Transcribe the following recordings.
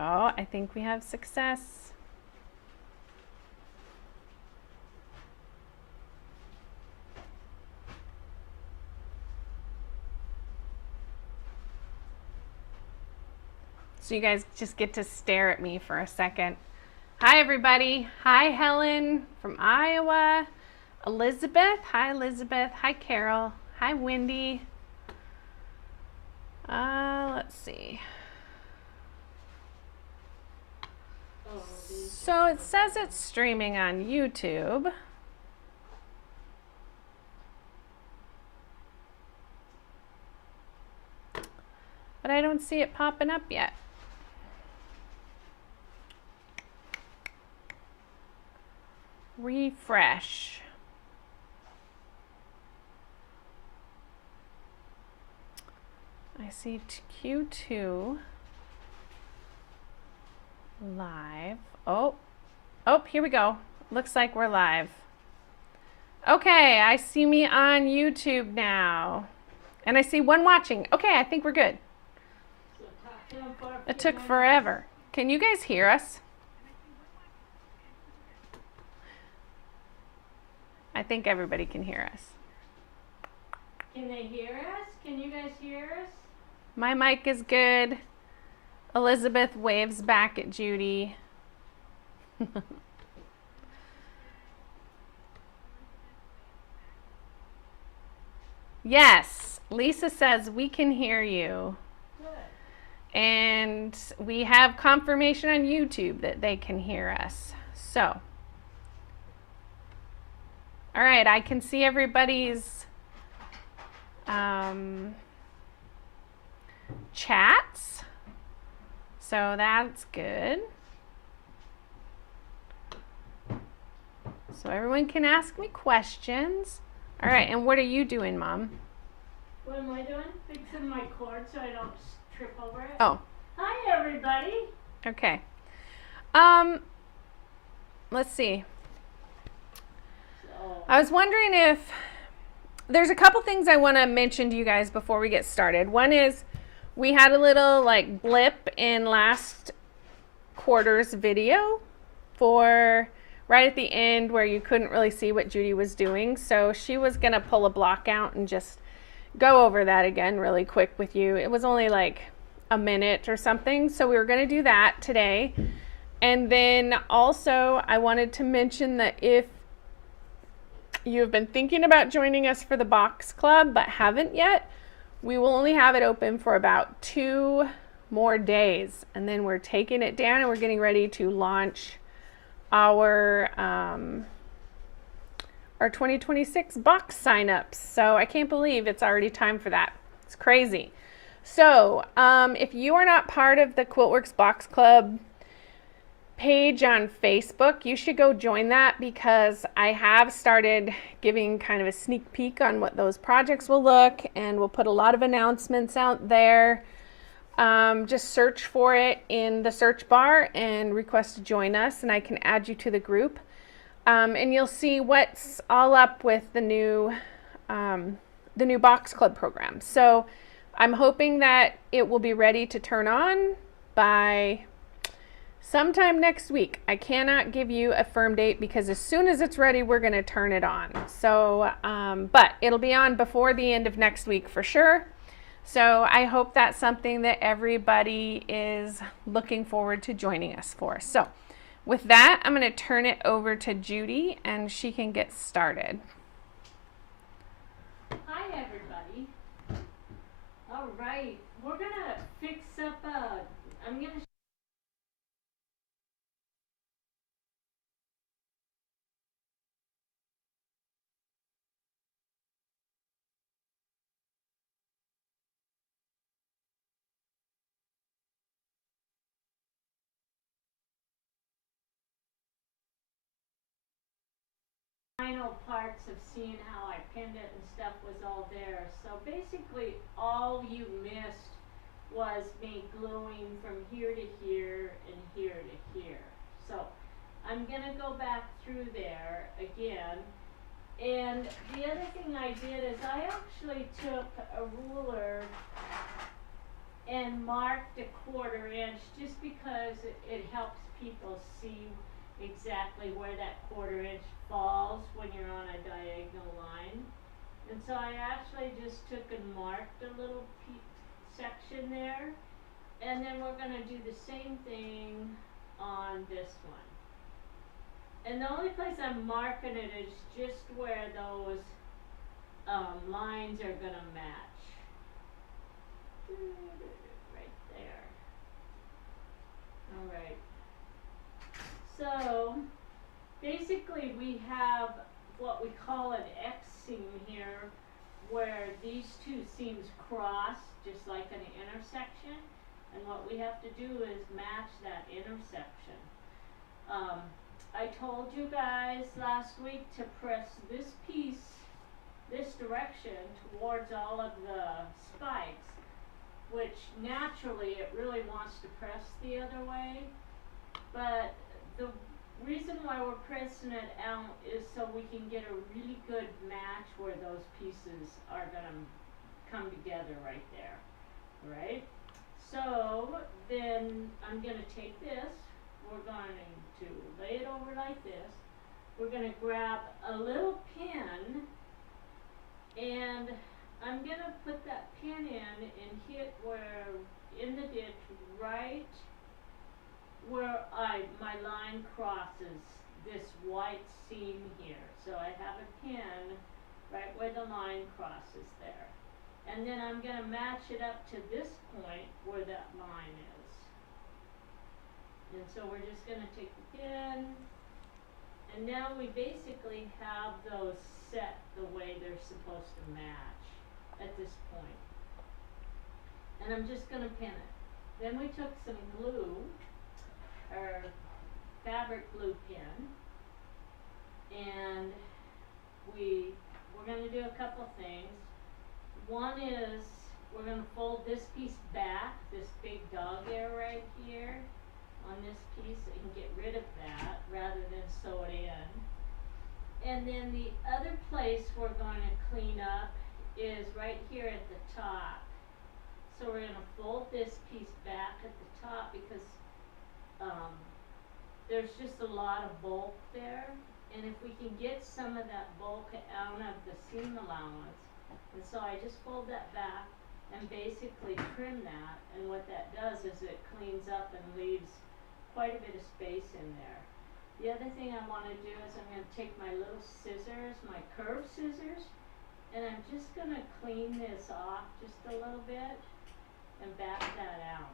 Oh, I think we have success. So you guys just get to stare at me for a second. Hi, everybody. Hi, Helen from Iowa. Elizabeth. Hi, Elizabeth. Hi, Carol. Hi, Wendy. Let's see. So it says it's streaming on YouTube. But I don't see it popping up yet. Refresh. I see Q2 live. Oh, here we go. Looks like we're live. Okay, I see me on YouTube now. And I see one watching. Okay, I think we're good. It took forever. Can you guys hear us? I think everybody can hear us. Can they hear us? Can you guys hear us? My mic is good. Elizabeth waves back at Judy. Yes, Lisa says we can hear you. Good. And we have confirmation on YouTube that they can hear us. So, all right, I can see everybody's chats. So that's good. So everyone can ask me questions. All right, and what are you doing, Mom? What am I doing? Fixing my cord so I don't trip over it. Oh. Hi, everybody. Okay. Let's see. I was wondering if there's a couple things I want to mention to you guys before we get started. One is we had a little like blip in last quarter's video for right at the end where you couldn't really see what Judy was doing. So she was going to pull a block out and just go over that again really quick with you. It was only like a minute or something. So we were going to do that today. And then also I wanted to mention that if you have been thinking about joining us for the box club but haven't yet, we will only have it open for about 2 more days. And then we're taking it down and we're getting ready to launch our 2026 box signups. So I can't believe it's already time for that. It's crazy. So if you are not part of the Quiltworx Box Club page on Facebook, you should go join that because I have started giving kind of a sneak peek on what those projects will look, and we'll put a lot of announcements out there. Just search for it in the search bar and request to join us, and I can add you to the group. And you'll see what's all up with the new box club program. So I'm hoping that it will be ready to turn on by sometime next week. I cannot give you a firm date because as soon as it's ready, we're going to turn it on. So, but it'll be on before the end of next week for sure. So I hope that's something that everybody is looking forward to joining us for. So with that, I'm going to turn it over to Judy and she can get started. Hi, everybody. All right, we're going to fix up I'm going to final parts of seeing how I pinned it and stuff was all there. So basically all you missed was me gluing from here to here and here to here. So I'm going to go back through there again. And the other thing I did is I actually took a ruler and marked a 1/4 inch just because it helps people see exactly where that 1/4 inch falls when you're on a diagonal line. And so I actually just took and marked a little section there, and then we're going to do the same thing on this one. And the only place I'm marking it is just where those lines are going to match. Right there. Alright. So, basically we have what we call an X seam here, where these two seams cross just like an intersection, and what we have to do is match that intersection. I told you guys last week to press this piece this direction towards all of the spikes, which naturally it really wants to press the other way, but the reason why we're pressing it out is so we can get a really good match where those pieces are going to come together right there. Alright? So then I'm going to take this, we're going to lay it over like this, we're going to grab a little pin, and I'm going to put that pin in and hit where, in the ditch, right where my line crosses this white seam here. So I have a pin right where the line crosses there. And then I'm going to match it up to this point where that line is. And so we're just going to take the pin, and now we basically have those set the way they're supposed to match at this point. And I'm just going to pin it. Then we took some glue, or fabric glue pin, and we're going to do a couple things. One is we're going to fold this piece back, this big dog ear right here on this piece, and get rid of that rather than sew it in. And then the other place we're going to clean up is right here at the top. So we're going to fold this piece back at the top because there's just a lot of bulk there, and if we can get some of that bulk out of the seam allowance, and so I just fold that back and basically trim that, and what that does is it cleans up and leaves quite a bit of space in there. The other thing I want to do is I'm going to take my little scissors, my curved scissors, and I'm just going to clean this off just a little bit and back that out.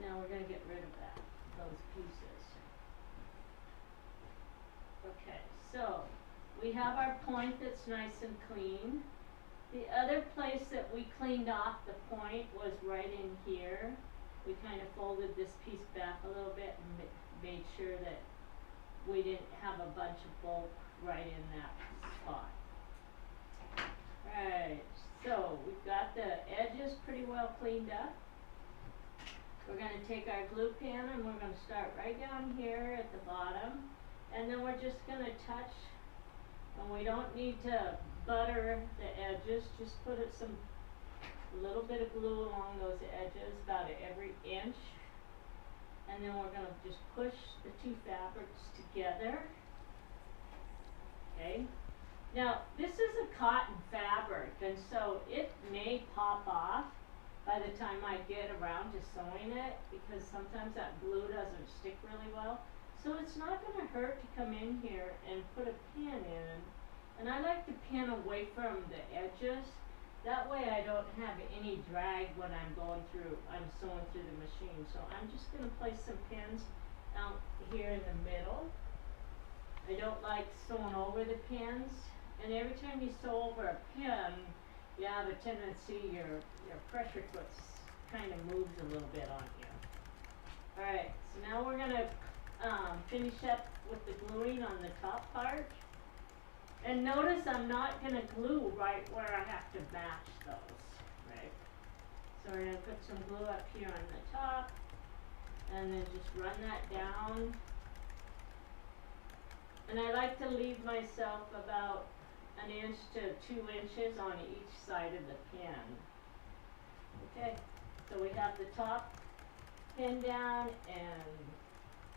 Now we're going to get rid of those pieces. Okay, so we have our point that's nice and clean. The other place that we cleaned off the point was right in here. We kind of folded this piece back a little bit and made sure that we didn't have a bunch of bulk right in that spot. Alright, so we've got the edges pretty well cleaned up. We're going to take our glue pen and we're going to start right down here at the bottom, and then we're just going to touch, and we don't need to butter the edges, just put a little bit of glue along those edges, about every inch, and then we're going to just push the two fabrics together. Okay, now this is a cotton fabric, and so it may pop off by the time I get around to sewing it, because sometimes that glue doesn't stick really well. So it's not going to hurt to come in here and put a pin in, and I like to pin away from the edges. That way I don't have any drag when I'm sewing through the machine. So I'm just going to place some pins out here in the middle. I don't like sewing over the pins, and every time you sew over a pin, you have a tendency your pressure foot kind of moves a little bit on you. Alright, so now we're going to finish up with the gluing on the top part. And notice I'm not going to glue right where I have to match those, right? So we're going to put some glue up here on the top, and then just run that down. And I like to leave myself about 1 inch to 2 inches on each side of the pin. Okay, So we have the top pin down and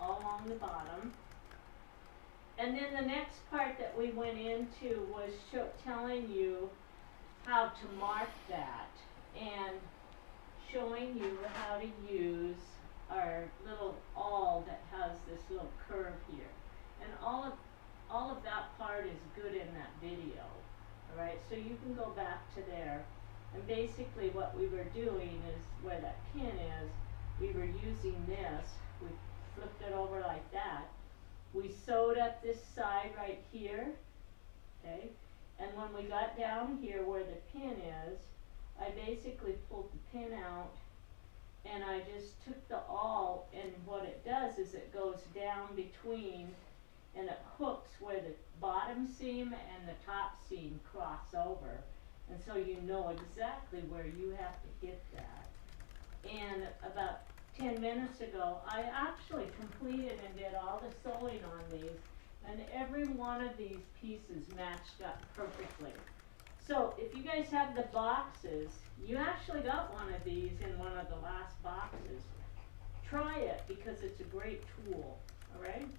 all along the bottom. And then the next part that we went into was telling you how to mark that and showing you how to use our little awl that has this little curve here. And all of that part is good in that video. Alright, so you can go back to there. And basically what we were doing is where that pin is, we were using this. We flipped it over like that. We sewed up this side right here. Okay? And when we got down here where the pin is, I basically pulled the pin out and I just took the awl, and what it does is it goes down between and it hooks where the bottom seam and the top seam cross over, and so you know exactly where you have to hit that. And about 10 minutes ago I actually completed and did all the sewing on these, and every one of these pieces matched up perfectly. So if you guys have the boxes, you actually got one of these in one of the last boxes. Try it because it's a great tool, alright?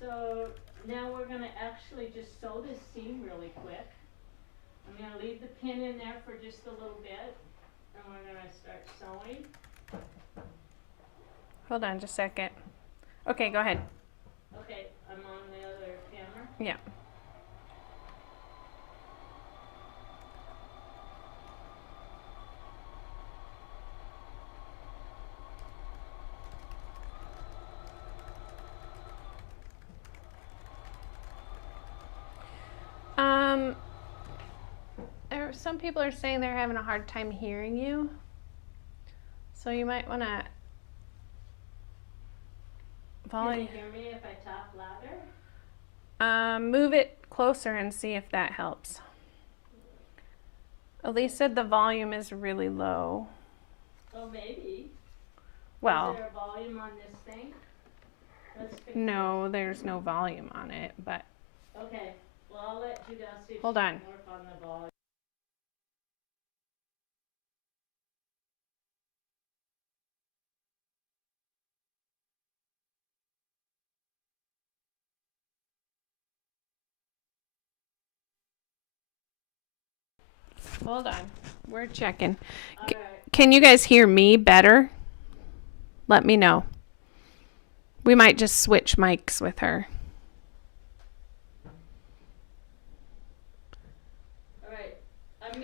So now we're going to actually just sew this seam really quick. I'm going to leave the pin in there for just a little bit, and we're going to start sewing. Hold on just a second. Okay, go ahead. Okay, I'm on the other camera. Yeah. Some people are saying they're having a hard time hearing you. So you might want to Can you hear me if I talk louder? move it closer and see if that helps. Elise said the volume is really low. Oh, maybe. Well, Is there a volume on this thing? no, there's no volume on it, but Okay, well, I'll let you guys see if hold you on. can work on the volume. Hold on. We're checking. Alright. Can you guys hear me better? Let me know. We might just switch mics with her. Alright, I'm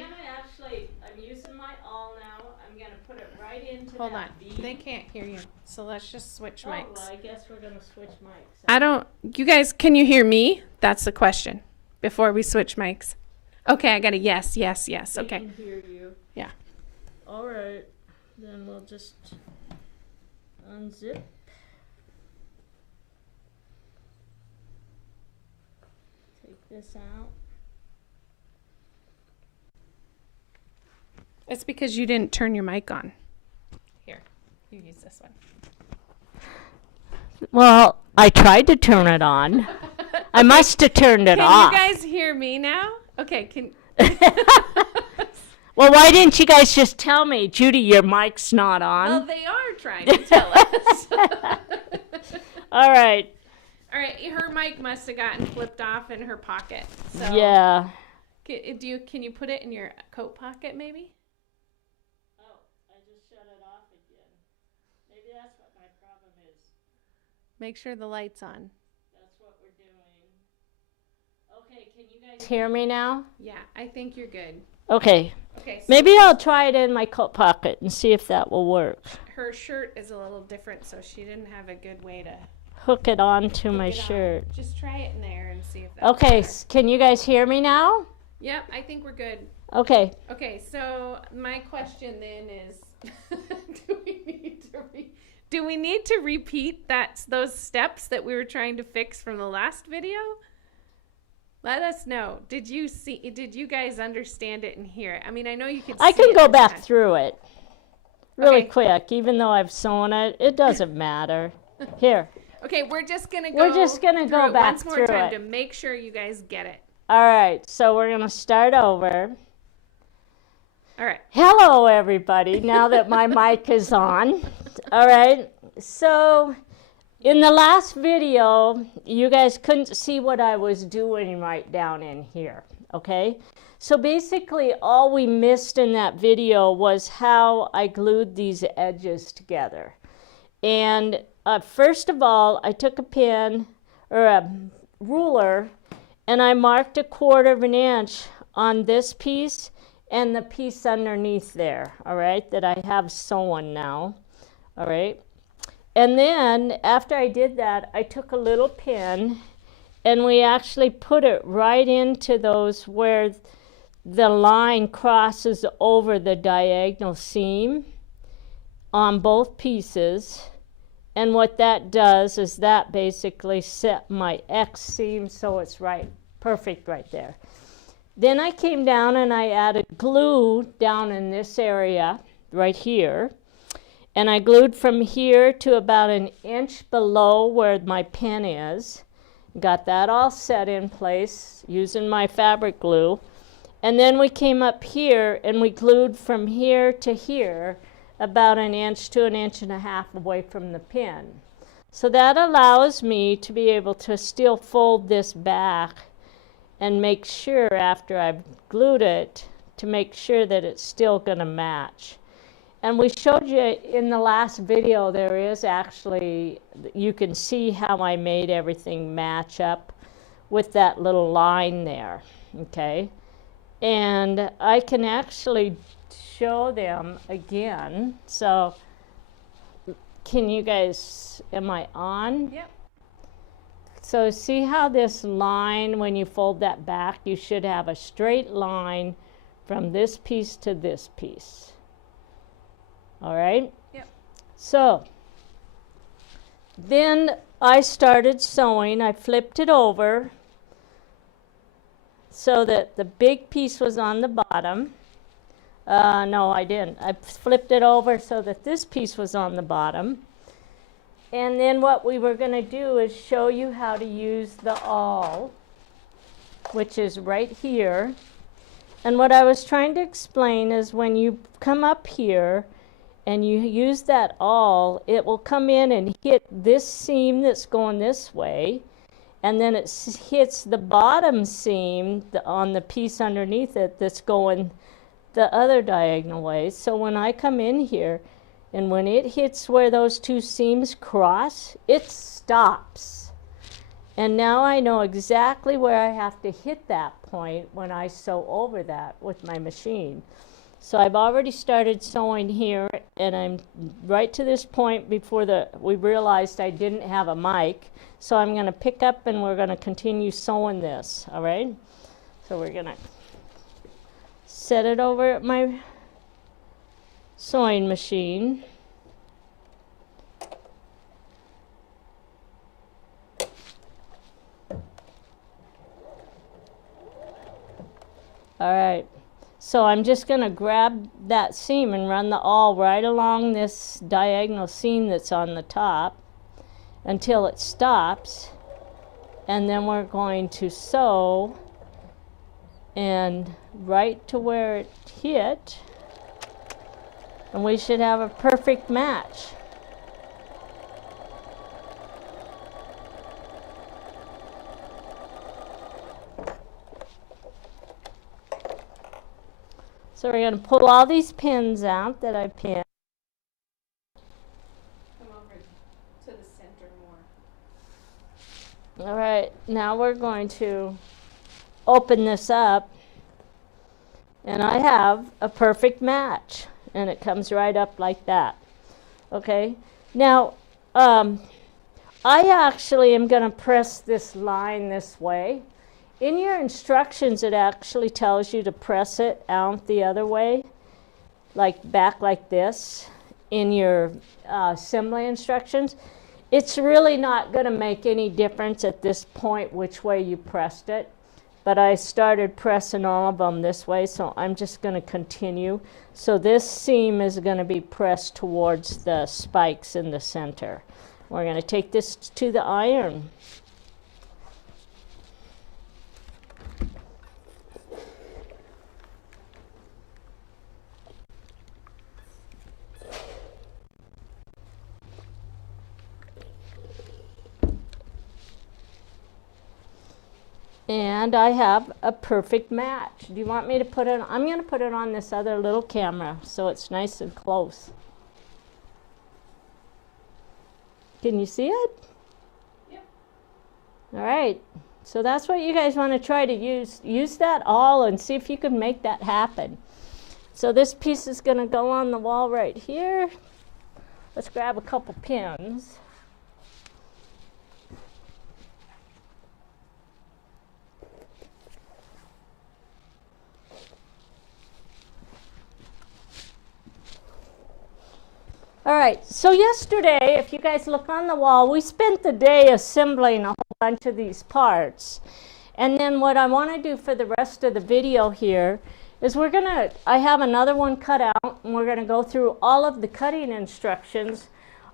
using my awl now. I'm gonna put it right into Hold on. that bead. They can't hear you. So let's just switch Oh, mics. well, I guess we're gonna switch mics. I don't, you guys, can you hear me? That's the question before we switch mics. Okay, I got a yes, yes, yes. They Okay. can hear you. Yeah. Alright, then we'll just unzip. Take this out. It's because you didn't turn your mic on. Here, you use this one. Well, I tried to turn it on. I must have turned it off. Can you guys hear me now? Okay, can... Well, why didn't you guys just tell me, Judy, your mic's not on? Well, they are trying to tell us. All right. All right, her mic must have gotten flipped off in her pocket. So Yeah. Can you put it in your coat pocket maybe? Oh, I just shut it off again. Maybe that's what my problem is. Make sure the light's on. That's what we're doing. Okay, can you guys hear me now? Yeah, I think you're good. Okay. Okay, so Maybe I'll try it in my coat pocket and see if that will work. her shirt is a little different, so she didn't have a good way to Hook it onto hook my it on. shirt. Just try it in there and see if that Okay, works. can you guys hear me now? Yep, I think we're good. Okay. Okay, so my question then is, do we need to repeat those steps that we were trying to fix from the last video? Let us know. Did you guys understand it and hear it? I mean, I know you could see I can it go this back time. through it really Okay. quick, even though I've sewn it. It doesn't matter. Here. Okay, we're just going to go We're just gonna through go it back once more through time it. to make sure you guys get it. All right, so we're going to start over. All right. Hello, everybody, now that my mic is on. All right, so in the last video, you guys couldn't see what I was doing right down in here, okay? So basically, all we missed in that video was how I glued these edges together. And first of all, I took a pen or a ruler and I marked 1/4 of an inch on this piece and the piece underneath there, all right, that I have sewn now, all right. And then after I did that, I took a little pin and we actually put it right into those where the line crosses over the diagonal seam on both pieces. And what that does is that basically set my X seam so it's right, perfect right there. Then I came down and I added glue down in this area right here. And I glued from here to about 1 inch below where my pen is. Got that all set in place using my fabric glue. And then we came up here and we glued from here to here about 1 inch to 1.5 inches away from the pin. So that allows me to be able to still fold this back and make sure after I've glued it to make sure that it's still going to match. And we showed you in the last video, there is actually, you can see how I made everything match up with that little line there, okay? And I can actually show them again. So can you guys, am I on? Yep. So see how this line, when you fold that back, you should have a straight line from this piece to this piece. All right? Yep. So then I started sewing. I flipped it over so that the big piece was on the bottom. No, I didn't. I flipped it over so that this piece was on the bottom. And then what we were going to do is show you how to use the awl, which is right here. And what I was trying to explain is when you come up here and you use that awl, it will come in and hit this seam that's going this way. And then it hits the bottom seam on the piece underneath it that's going the other diagonal way. So when I come in here, and when it hits where those two seams cross, it stops. And now I know exactly where I have to hit that point when I sew over that with my machine. So I've already started sewing here, and I'm right to this point before we realized I didn't have a mic. So I'm going to pick up and we're going to continue sewing this, all right? So we're going to set it over at my sewing machine. All right, so I'm just going to grab that seam and run the awl right along this diagonal seam that's on the top until it stops, and then we're going to sew and right to where it hit, and we should have a perfect match. So we're going to pull all these pins out that I pinned. Come over to the center more. All right, now we're going to open this up, and I have a perfect match, and it comes right up like that. Okay, now I actually am going to press this line this way. In your instructions, it actually tells you to press it out the other way, like back like this in your assembly instructions. It's really not going to make any difference at this point which way you pressed it, but I started pressing all of them this way, so I'm just going to continue. So this seam is going to be pressed towards the spikes in the center. We're going to take this to the iron. And I have a perfect match. Do you want me to put it, I'm going to put it on this other little camera so it's nice and close. Can you see it? Yep. All right. So that's what you guys want to try to use. Use that all and see if you can make that happen. So this piece is going to go on the wall right here. Let's grab a couple pins. All right, so yesterday, if you guys look on the wall, we spent the day assembling a whole bunch of these parts. And then what I want to do for the rest of the video here is I have another one cut out, and we're going to go through all of the cutting instructions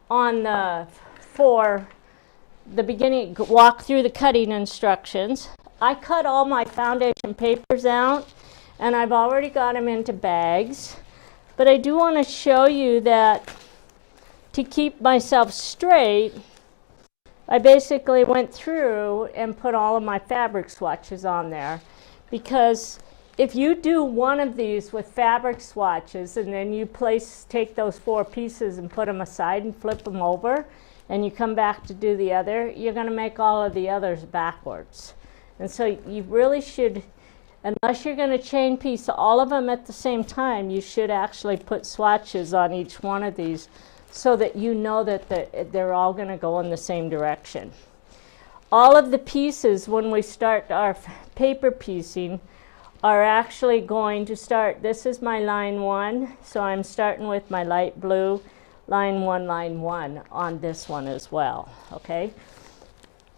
for the beginning, walk through the cutting instructions. I cut all my foundation papers out, and I've already got them into bags. But I do want to show you that to keep myself straight, I basically went through and put all of my fabric swatches on there, because if you do one of these with fabric swatches and then you take those 4 pieces and put them aside and flip them over and you come back to do the other, you're going to make all of the others backwards. And so you really should, unless you're going to chain piece all of them at the same time, you should actually put swatches on each one of these so that you know that they're all going to go in the same direction. All of the pieces, when we start our paper piecing, are actually going to start, this is my line 1, so I'm starting with my light blue, line 1 on this one as well, okay?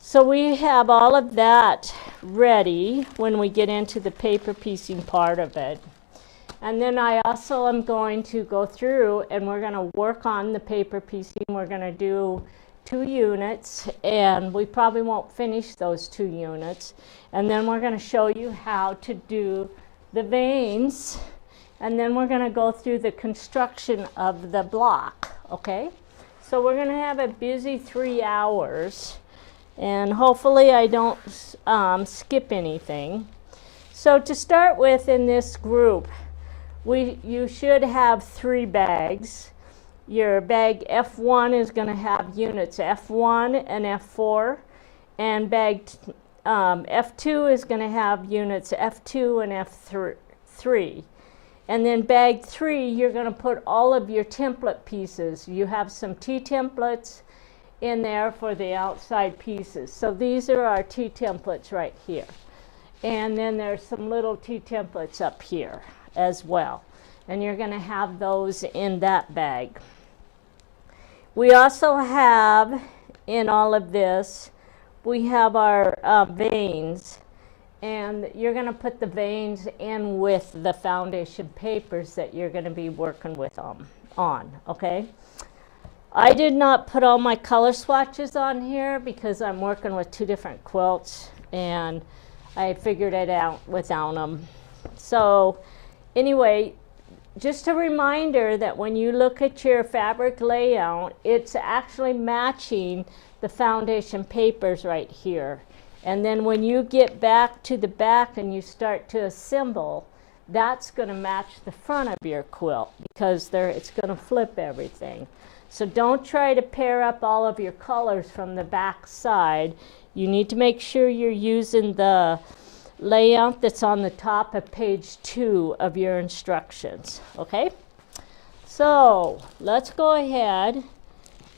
So we have all of that ready when we get into the paper piecing part of it. And then I also am going to go through and we're going to work on the paper piecing. We're going to do 2 units, and we probably won't finish those 2 units. And then we're going to show you how to do the veins, and then we're going to go through the construction of the block, okay? So we're going to have a busy 3 hours, and hopefully I don't skip anything. So to start with, in this group, you should have 3 bags. Your bag F1 is going to have units F1 and F4, and bag F2 is going to have units F2 and F3. And then bag 3, you're going to put all of your template pieces. You have some T-templates in there for the outside pieces. So these are our T-templates right here. And then there's some little T-templates up here as well. And you're going to have those in that bag. We also have, in all of this, we have our veins. And you're going to put the veins in with the foundation papers that you're going to be working with on, okay? I did not put all my color swatches on here because I'm working with 2 different quilts, and I figured it out without them. So anyway, just a reminder that when you look at your fabric layout, it's actually matching the foundation papers right here. And then when you get back to the back and you start to assemble, that's going to match the front of your quilt, because it's going to flip everything. So don't try to pair up all of your colors from the back side. You need to make sure you're using the layout that's on the top of page 2 of your instructions, okay? So let's go ahead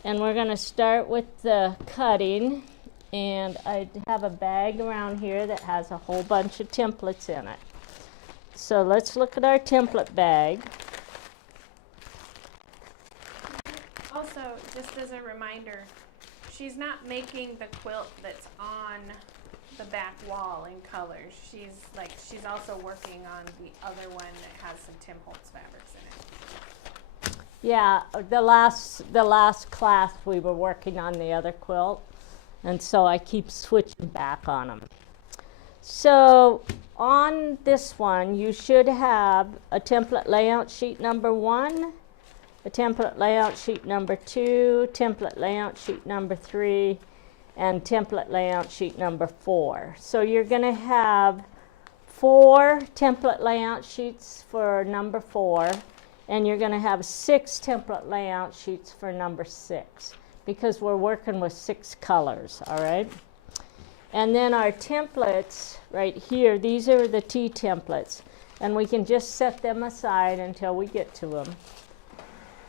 and we're going to start with the cutting. And I have a bag around here that has a whole bunch of templates in it. So let's look at our template bag. Also, just as a reminder, she's not making the quilt that's on the back wall in colors. She's also working on the other one that has some Tim Holtz fabrics in it. Yeah, the last class we were working on the other quilt, and so I keep switching back on them. So on this one, you should have a template layout sheet number 1, a template layout sheet number 2, template layout sheet number 3, and template layout sheet number 4. So you're going to have 4 template layout sheets for number 4, and you're going to have 6 template layout sheets for number 6, because we're working with 6 colors, all right? And then our templates right here, these are the T templates, and we can just set them aside until we get to them.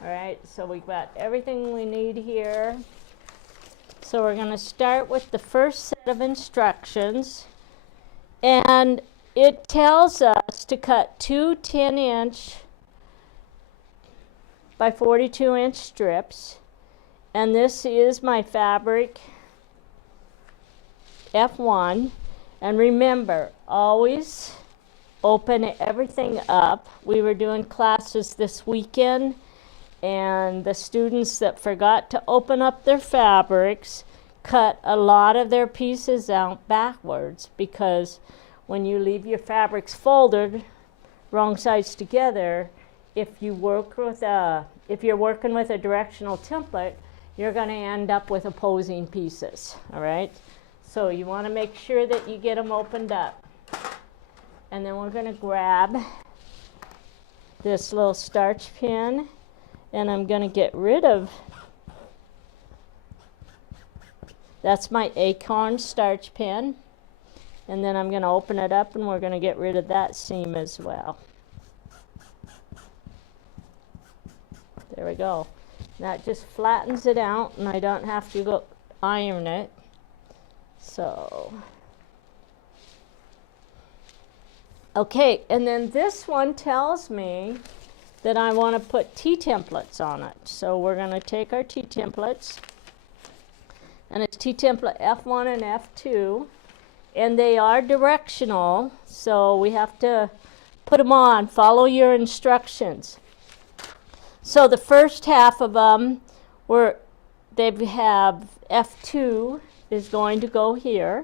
All right, so we've got everything we need here. So we're going to start with the first set of instructions, and it tells us to cut 2 10-inch by 42-inch strips, and this is my fabric F1. And remember, always open everything up. We were doing classes this weekend, and the students that forgot to open up their fabrics cut a lot of their pieces out backwards, because when you leave your fabrics folded wrong sides together, if you're working with a directional template, you're going to end up with opposing pieces, all right? So you want to make sure that you get them opened up. And then we're going to grab this little starch pin, and I'm going to get rid of, that's my acorn starch pin. And then I'm going to open it up, and we're going to get rid of that seam as well. There we go. That just flattens it out, and I don't have to go iron it. So, okay, and then this one tells me that I want to put T templates on it. So we're going to take our T templates, and it's T template F1 and F2, and they are directional, so we have to put them on, follow your instructions. So the first half of them, they have F2 is going to go here.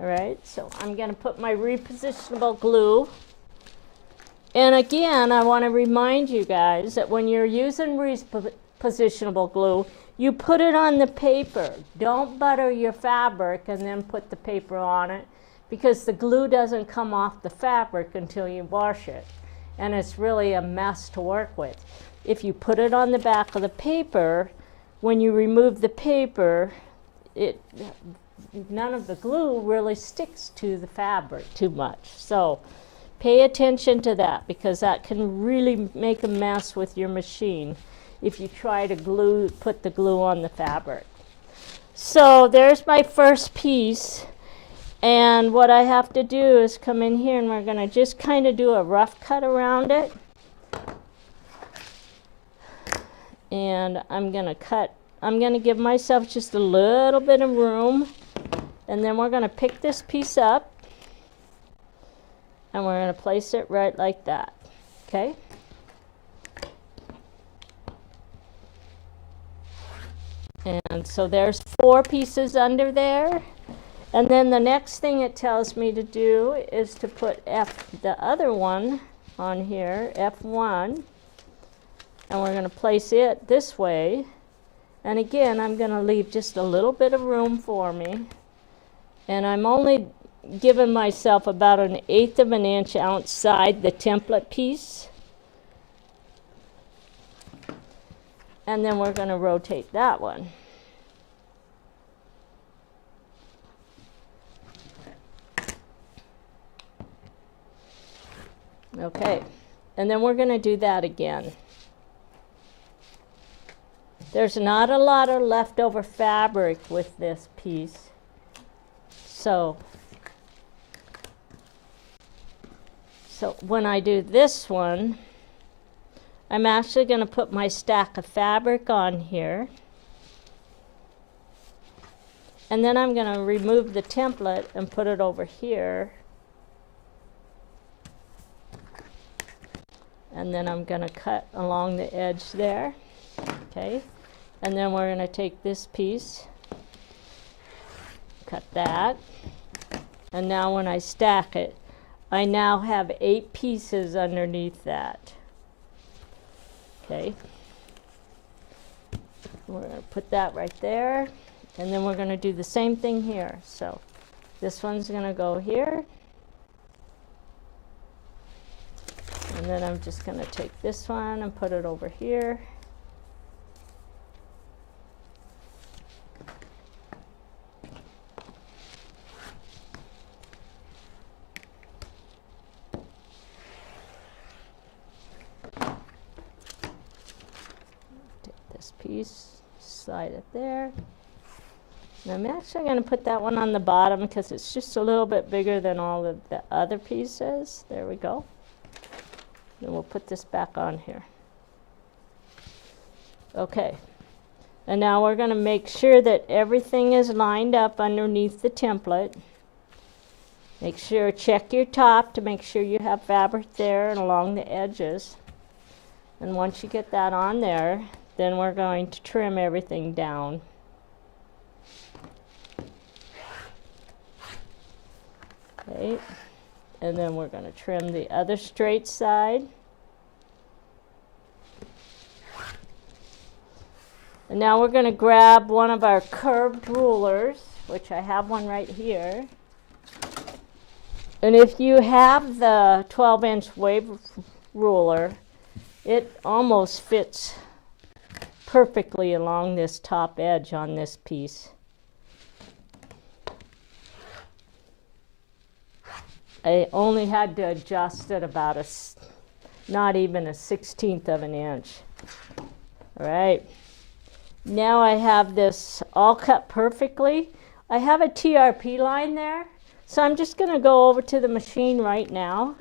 All right, so I'm going to put my repositionable glue. And again, I want to remind you guys that when you're using repositionable glue, you put it on the paper. Don't butter your fabric and then put the paper on it, because the glue doesn't come off the fabric until you wash it. And it's really a mess to work with. If you put it on the back of the paper, when you remove the paper, none of the glue really sticks to the fabric too much. So pay attention to that, because that can really make a mess with your machine if you try to put the glue on the fabric. So there's my first piece, and what I have to do is come in here, and we're going to just kind of do a rough cut around it. And I'm going to give myself just a little bit of room, and then we're going to pick this piece up, and we're going to place it right like that, okay? And so there's 4 pieces under there. And then the next thing it tells me to do is to put the other one on here, F1, and we're going to place it this way. And again, I'm going to leave just a little bit of room for me. And I'm only giving myself about 1/8 of an inch outside the template piece. And then we're going to rotate that one. Okay, and then we're going to do that again. There's not a lot of leftover fabric with this piece. So when I do this one, I'm actually going to put my stack of fabric on here. And then I'm going to remove the template and put it over here. And then I'm going to cut along the edge there. Okay. And then we're going to take this piece, cut that. And now when I stack it, I now have 8 pieces underneath that. Okay. We're going to put that right there. And then we're going to do the same thing here. So this one's going to go here. And then I'm just going to take this one and put it over here. Take this piece, slide it there. And I'm actually going to put that one on the bottom because it's just a little bit bigger than all of the other pieces. There we go. Then we'll put this back on here. Okay. And now we're going to make sure that everything is lined up underneath the template. Make sure, check your top to make sure you have fabric there and along the edges. And once you get that on there, then we're going to trim everything down. Okay. And then we're going to trim the other straight side. And now we're going to grab one of our curved rulers, which I have one right here. And if you have the 12-inch wave ruler, it almost fits perfectly along this top edge on this piece. I only had to adjust it about not even a 1/16 of an inch. All right. Now I have this all cut perfectly. I have a TRP line there, so I'm just going to go over to the machine right now,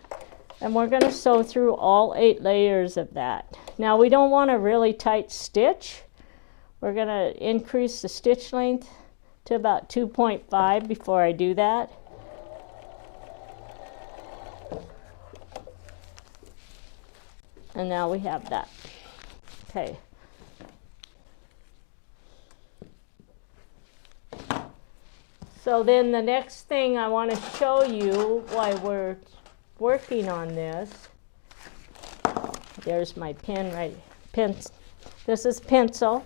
and we're going to sew through all 8 layers of that. Now we don't want a really tight stitch. We're going to increase the stitch length to about 2.5 before I do that. And now we have that. Okay. So then the next thing I want to show you while we're working on this, there's my pen this is pencil.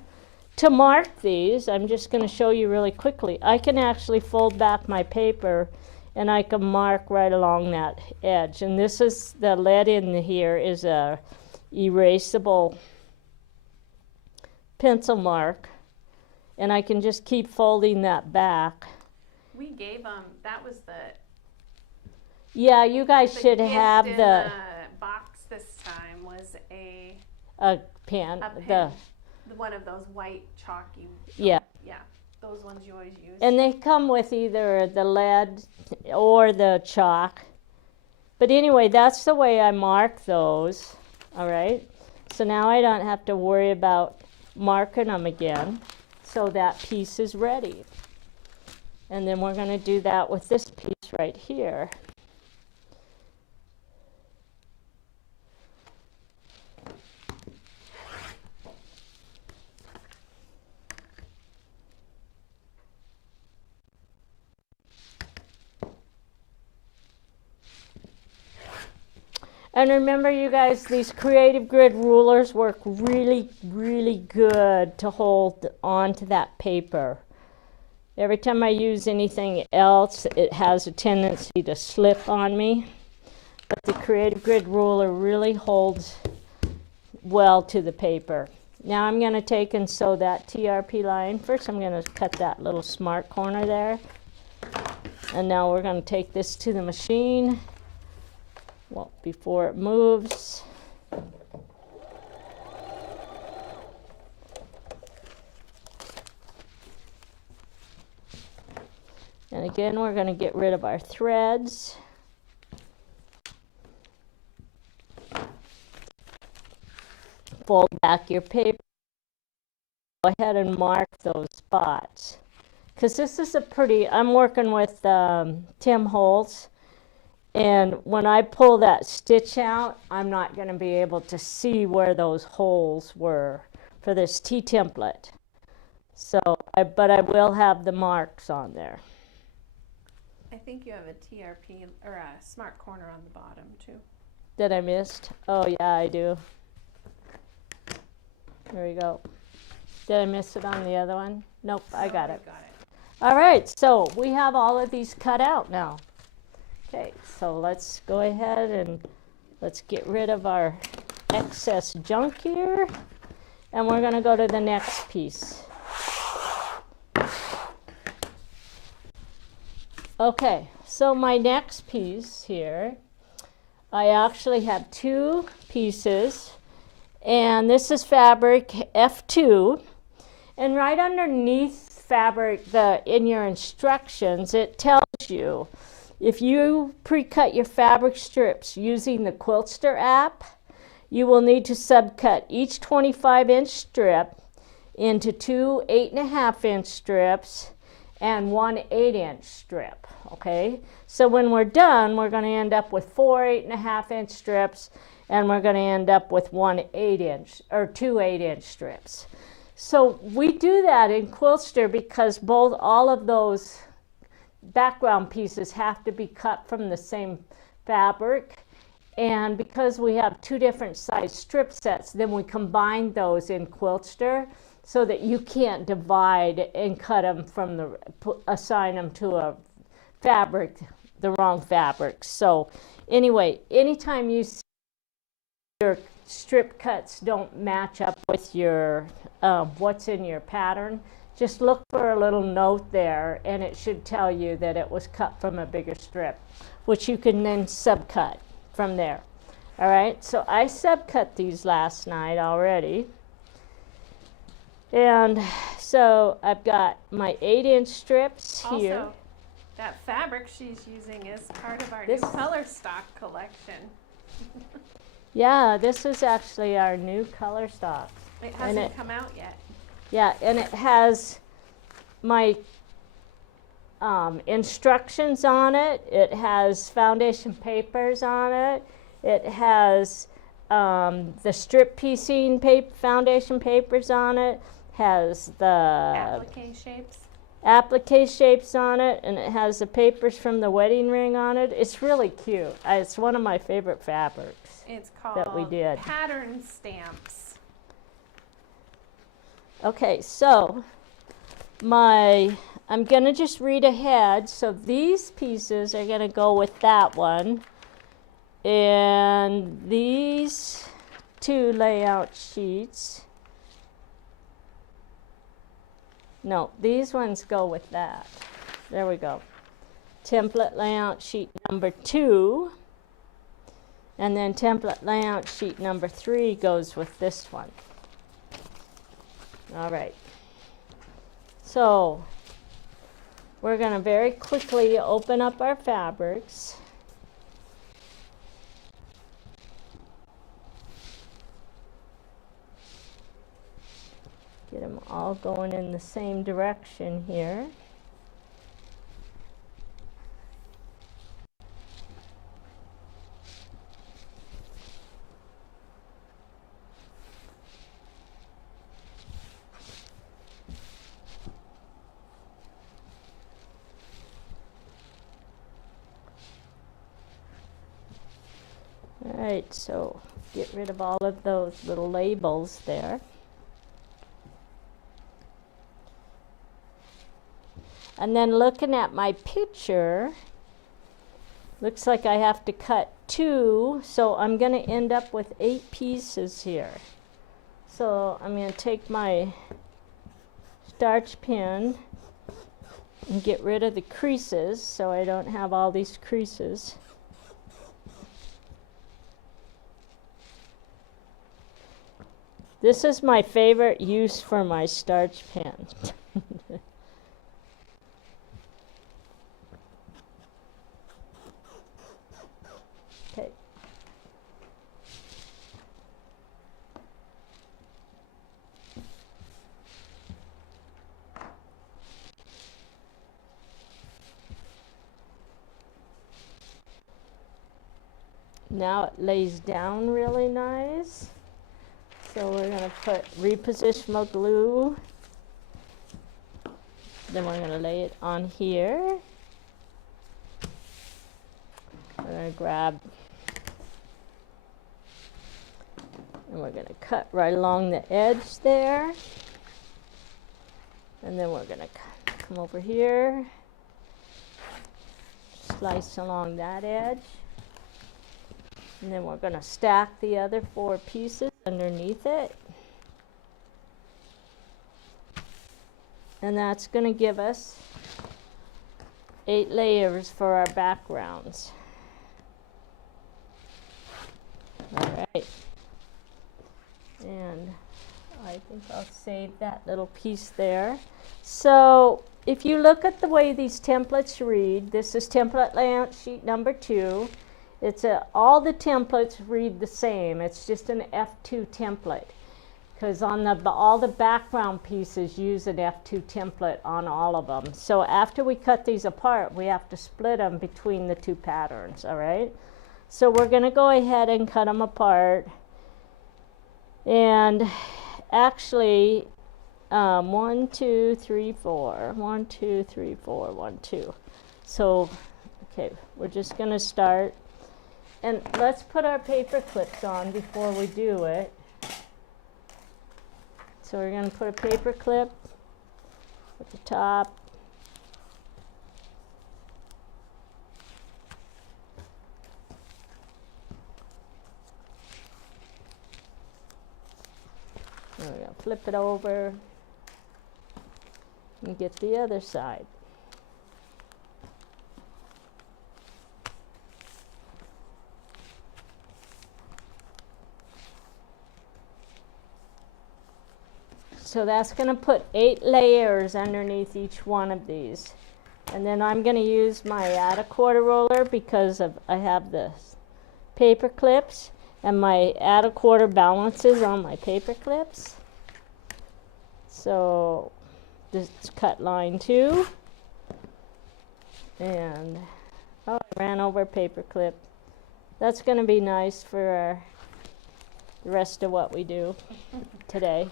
To mark these, I'm just going to show you really quickly. I can actually fold back my paper and I can mark right along that edge. And this is the lead in here is a erasable pencil mark, and I can just keep folding that back. We gave them, that was the Yeah, you guys should gift have in the box this time was a pen. one of those white chalky. Yeah. Yeah, those ones you always use. And they come with either the lead or the chalk. But anyway, that's the way I mark those. All right. So now I don't have to worry about marking them again. So that piece is ready. And then we're going to do that with this piece right here. And remember, you guys, these creative grid rulers work really, really good to hold onto that paper. Every time I use anything else, it has a tendency to slip on me. But the creative grid ruler really holds well to the paper. Now I'm going to take and sew that TRP line. First I'm going to cut that little smart corner there. And now we're going to take this to the machine. Well, before it moves. And again, we're going to get rid of our threads. Fold back your paper. Go ahead and mark those spots. Because this is a pretty, I'm working with Tim Holtz. And when I pull that stitch out, I'm not going to be able to see where those holes were for this T template. So, but I will have the marks on there. I think you have a TRP or a smart corner on the bottom too. That I missed? Oh yeah, I do. There we go. Did I miss it on the other one? Nope, I got Oh, it. got it. All right, so we have all of these cut out now. Okay, so let's go ahead and let's get rid of our excess junk here. And we're going to go to the next piece. Okay, so my next piece here, I actually have two pieces. And this is fabric F2. And right underneath fabric, in your instructions, it tells you if you pre-cut your fabric strips using the Quiltster app, you will need to subcut each 25-inch strip into two 8.5-inch strips and one 8-inch strip, okay? So when we're done, we're going to end up with four 8.5-inch strips, and we're going to end up with one 8-inch or two 8-inch strips. So we do that in Quiltster because all of those background pieces have to be cut from the same fabric. And because we have two different size strip sets, then we combine those in Quiltster so that you can't divide and cut them from assign them to a fabric, the wrong fabric. So anyway, anytime you see your strip cuts don't match up with your what's in your pattern, just look for a little note there, and it should tell you that it was cut from a bigger strip, which you can then subcut from there. All right, so I subcut these last night already. And so I've got my 8-inch strips here. Also, that fabric she's using is part of our This- new color stock collection. Yeah, this is actually our new color stock. It And hasn't come out yet. Yeah, and it has my instructions on it. It has foundation papers on it. It has the strip piecing foundation papers on it. Has the applique shapes on it, and it has the papers from the wedding ring on it. It's really cute. It's one of my favorite fabrics. It's called that we did. Pattern Stamps. Okay, so I'm gonna just read ahead. So these pieces are gonna go with that one, and these two layout sheets. No, these ones go with that. There we go. Template layout sheet number 2, and then template layout sheet number 3 goes with this one. All right. So we're going to very quickly open up our fabrics. Get them all going in the same direction here. All right, so get rid of all of those little labels there. And then looking at my picture, looks like I have to cut 2, so I'm going to end up with 8 pieces here. So I'm going to take my starch pen and get rid of the creases so I don't have all these creases. This is my favorite use for my starch pen. Okay. Now it lays down really nice. So we're going to put repositional glue. Then we're going to lay it on here. We're going to grab, and we're going to cut right along the edge there. And then we're going to come over here, slice along that edge. And then we're going to stack the other 4 pieces underneath it. And that's going to give us 8 layers for our backgrounds. All right. And I think I'll save that little piece there. So if you look at the way these templates read, this is template layout sheet number 2. It's all the templates read the same. It's just an F2 template, because on all the background pieces use an F2 template on all of them. So after we cut these apart, we have to split them between the 2 patterns, all right? So we're going to go ahead and cut them apart. And actually, 1, 2, 3, 4. 1, 2, 3, 4, 1, 2. So, okay, we're just going to start. And let's put our paper clips on before we do it. So we're going to put a paper clip at the top. We're going to flip it over and get the other side. So that's going to put 8 layers underneath each one of these. And then I'm going to use my add-a-quarter roller because I have the paper clips, and my add-a-quarter balances on my paper clips. So this cut line 2. And oh, I ran over a paper clip. That's going to be nice for the rest of what we do today.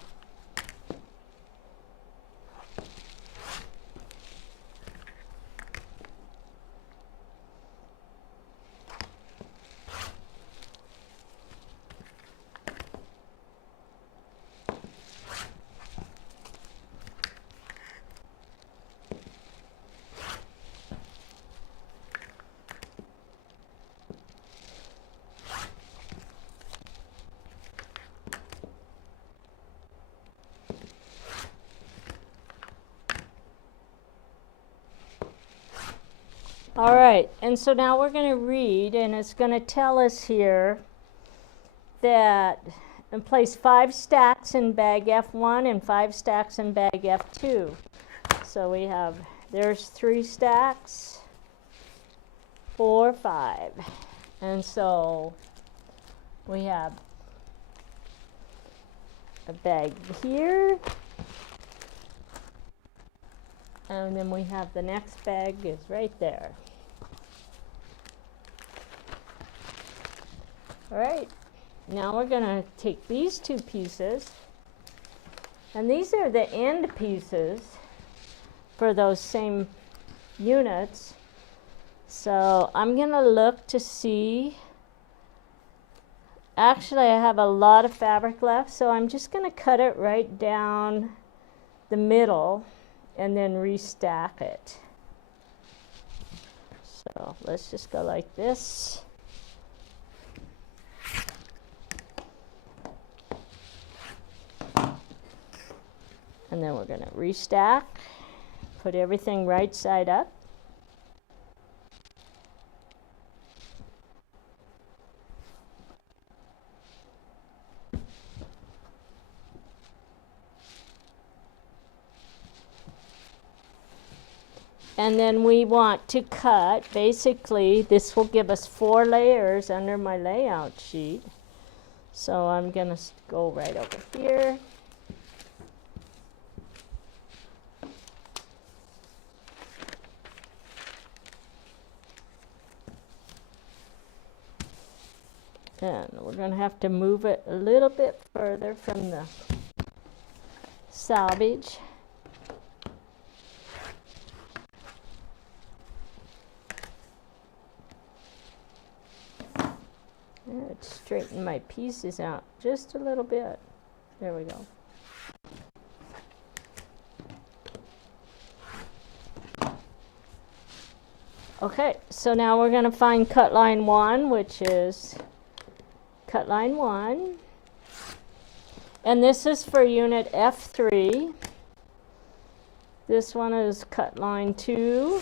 All right, and so now we're going to read, and it's going to tell us here that and place 5 stacks in bag F1 and 5 stacks in bag F2. So we have, there's 3 stacks, 4, 5. And so we have a bag here. And then we have the next bag is right there. All right, now we're going to take these 2 pieces, and these are the end pieces for those same units. So I'm going to look to see, actually I have a lot of fabric left, so I'm just going to cut it right down the middle and then restack it. So let's just go like this. And then we're going to restack, put everything right side up. And then we want to cut, basically, this will give us 4 layers under my layout sheet. So I'm going to go right over here. And we're going to have to move it a little bit further from the salvage. Let's straighten my pieces out just a little bit. There we go. Okay, so now we're going to find cut line 1, which is cut line 1. And this is for unit F3. This one is cut line 2.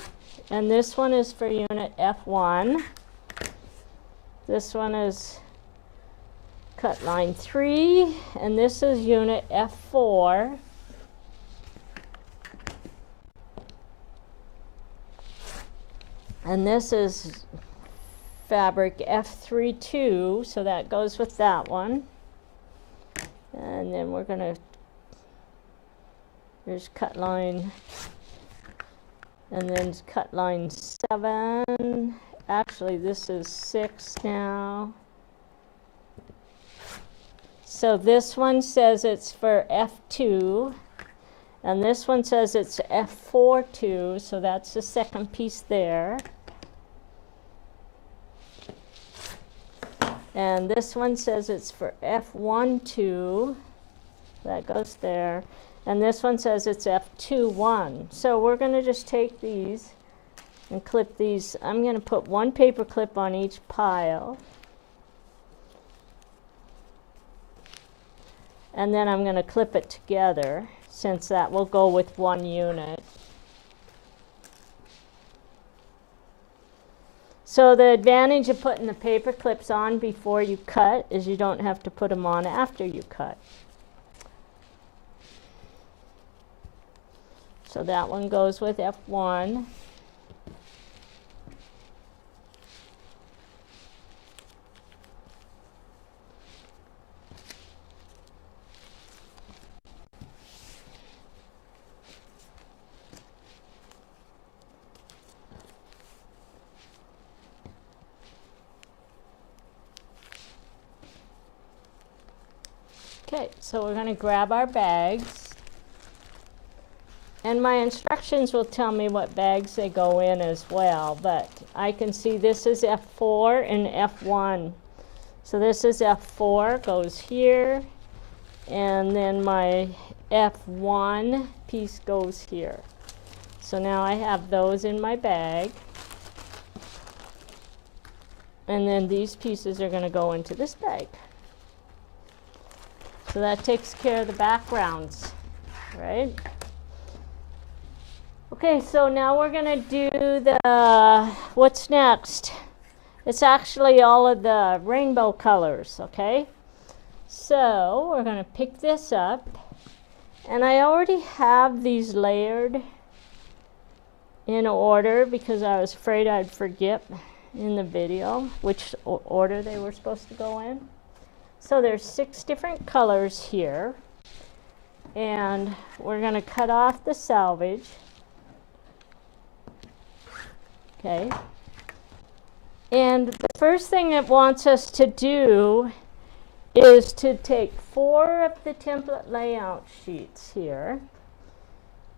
And this one is for unit F1. This one is cut line 3. And this is unit F4. And this is fabric F32, so that goes with that one. And then we're going to, there's cut line, and then cut line 7. Actually, this is 6 now. So this one says it's for F2. And this one says it's F42, so that's the second piece there. And this one says it's for F12, that goes there. And this one says it's F21. So we're going to just take these and clip these. I'm going to put one paper clip on each pile. And then I'm going to clip it together, since that will go with one unit. So the advantage of putting the paper clips on before you cut is you don't have to put them on after you cut. So that one goes with F1. Okay, so we're going to grab our bags, and my instructions will tell me what bags they go in as well, but I can see this is F4 and F1. So this is F4, goes here, and then my F1 piece goes here. So now I have those in my bag, and then these pieces are going to go into this bag. So that takes care of the backgrounds, right? Okay, so now we're going to do the, what's next? It's actually all of the rainbow colors, okay? So we're going to pick this up, and I already have these layered in order because I was afraid I'd forget in the video which order they were supposed to go in. So there's 6 different colors here, and we're going to cut off the selvage. Okay. And the first thing it wants us to do is to take 4 of the template layout sheets here,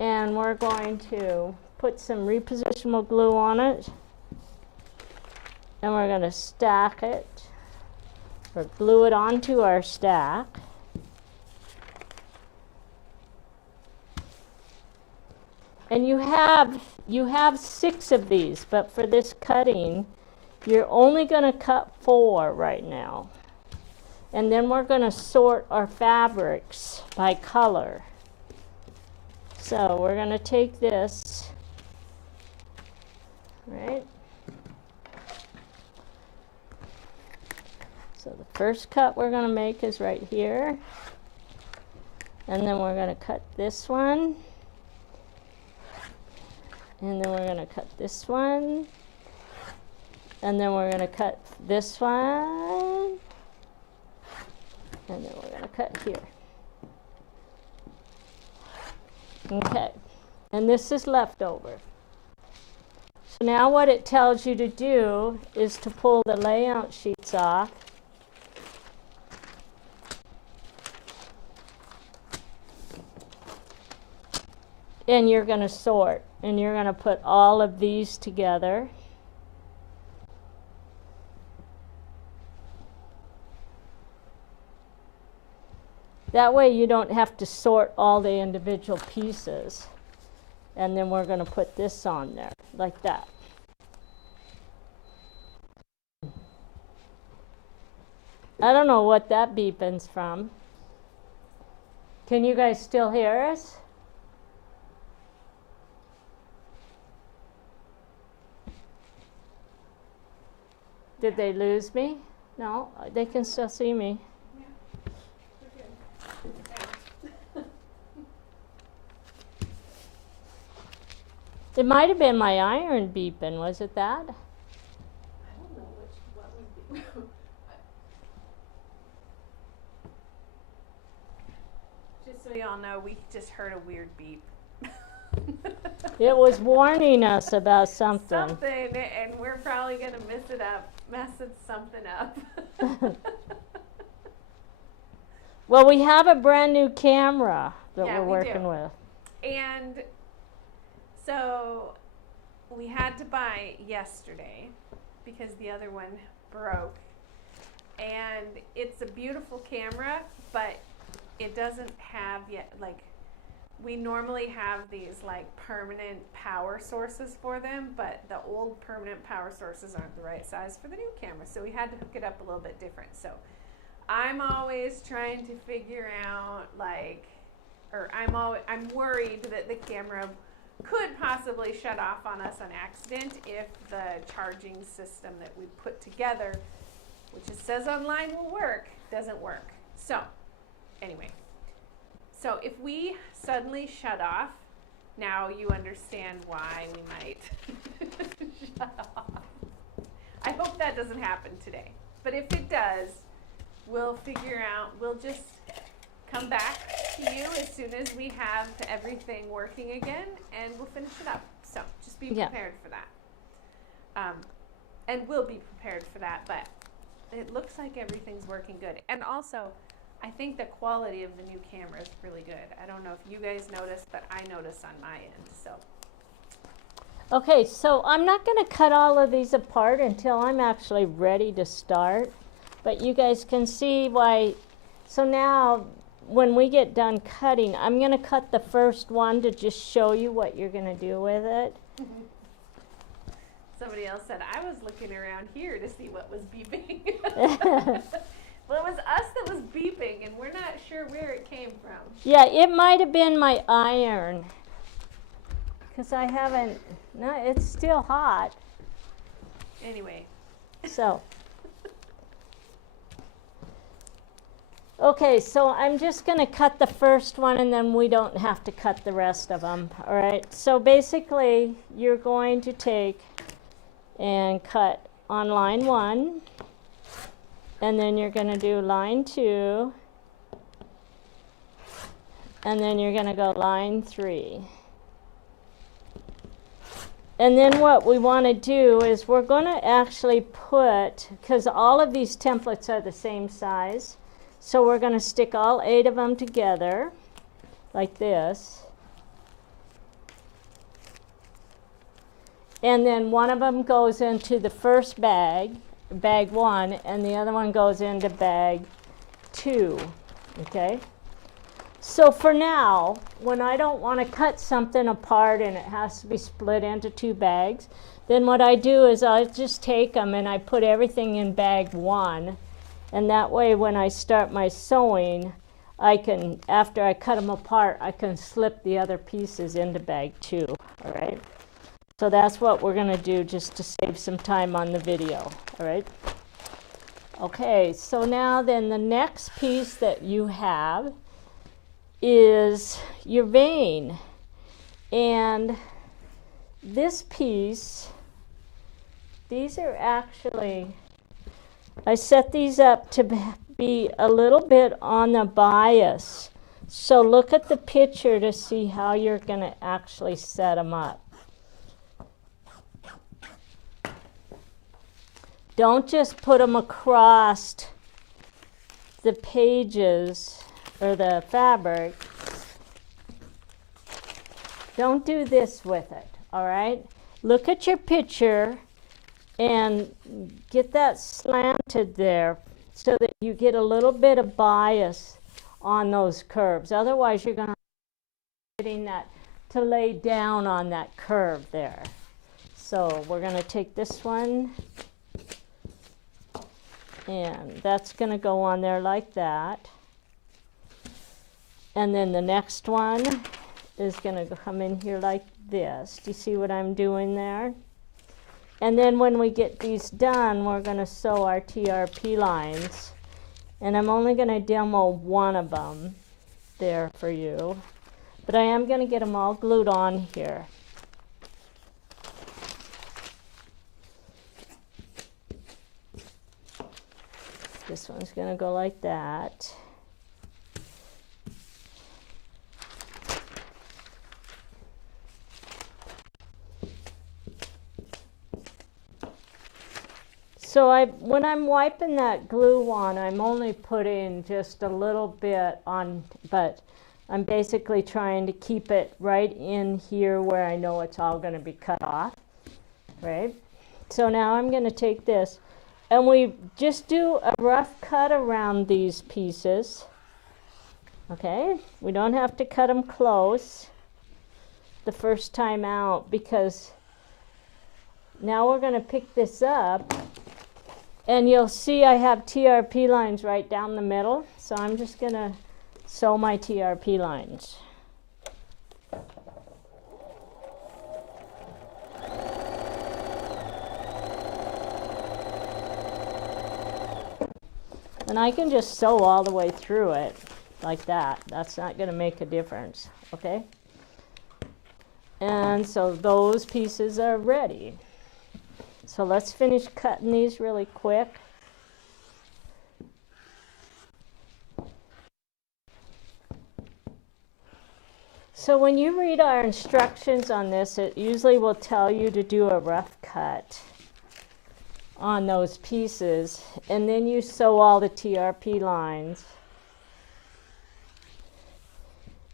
and we're going to put some repositionable glue on it, and we're going to stack it, or glue it onto our stack. And you have 6 of these, but for this cutting, you're only going to cut 4 right now. And then we're going to sort our fabrics by color. So we're going to take this, right? So the first cut we're going to make is right here. And then we're going to cut this one. And then we're going to cut this one. And then we're going to cut this one. And then we're going to cut here. Okay. And this is leftover. So now what it tells you to do is to pull the layout sheets off. And you're going to sort, and you're going to put all of these together. That way you don't have to sort all the individual pieces. And then we're going to put this on there, like that. I don't know what that beeping's from. Can you guys still hear us? Did they lose me? No, they can still see me. It might have been my iron beeping. Was it that? I don't know what would be. Just so y'all know, we just heard a weird beep. It was warning us about something. And we're probably gonna mess something up. Well, we have a brand new camera that Yeah, we're we working do. with. And so we had to buy yesterday because the other one broke. And it's a beautiful camera, but it doesn't have yet, like, we normally have these like permanent power sources for them, but the old permanent power sources aren't the right size for the new camera. So we had to hook it up a little bit different. So I'm always trying to figure out, like, I'm worried that the camera could possibly shut off on us on accident if the charging system that we put together, which it says online will work, doesn't work. So anyway, so if we suddenly shut off, now you understand why we might shut off. I hope that doesn't happen today, but if it does, we'll just come back to you as soon as we have everything working again, and we'll finish it up. So just be prepared for that. And we'll be prepared for that, but it looks like everything's working good. And also, I think the quality of the new camera is really good. I don't know if you guys noticed, but I noticed on my end, so. Okay, so I'm not going to cut all of these apart until I'm actually ready to start. But you guys can see why. So now, when we get done cutting, I'm going to cut the first one to just show you what you're going to do with it. Somebody else said, I was looking around here to see what was beeping. Well, it was us that was beeping, and we're not sure where it came from. Yeah, it might have been my iron. Because I haven't, no, it's still hot. Anyway. So. Okay, so I'm just going to cut the first one, and then we don't have to cut the rest of them. All right, so basically, you're going to take and cut on line 1. And then you're going to do line 2, and then you're going to go line 3. And then what we want to do is we're going to actually put, because all of these templates are the same size, so we're going to stick all 8 of them together like this. And then one of them goes into the first bag 1, and the other one goes into bag 2, okay? So for now, when I don't want to cut something apart and it has to be split into 2 bags, then what I do is I just take them and I put everything in bag 1, and that way when I start my sewing, I can, after I cut them apart, I can slip the other pieces into bag 2, all right? So that's what we're going to do just to save some time on the video, all right? Okay, so now then the next piece that you have is your vein. And this piece, these are actually, I set these up to be a little bit on the bias. So look at the picture to see how you're going to actually set them up. Don't just put them across the pages or the fabric. Don't do this with it, all right? Look at your picture and get that slanted there so that you get a little bit of bias on those curves. Otherwise, you're going to getting that to lay down on that curve there. So we're going to take this one And that's going to go on there like that. And then the next one is going to come in here like this. Do you see what I'm doing there? And then when we get these done, we're going to sew our TRP lines. And I'm only going to demo one of them there for you. But I am going to get them all glued on here. This one's going to go like that. So when I'm wiping that glue on, I'm only putting just a little bit on, but I'm basically trying to keep it right in here where I know it's all going to be cut off, right? So now I'm going to take this, and we just do a rough cut around these pieces, okay? We don't have to cut them close the first time out, because now we're going to pick this up. And you'll see I have TRP lines right down the middle, so I'm just going to sew my TRP lines. And I can just sew all the way through it like that. That's not going to make a difference, okay? And so those pieces are ready. So let's finish cutting these really quick. So when you read our instructions on this, it usually will tell you to do a rough cut on those pieces, and then you sew all the TRP lines.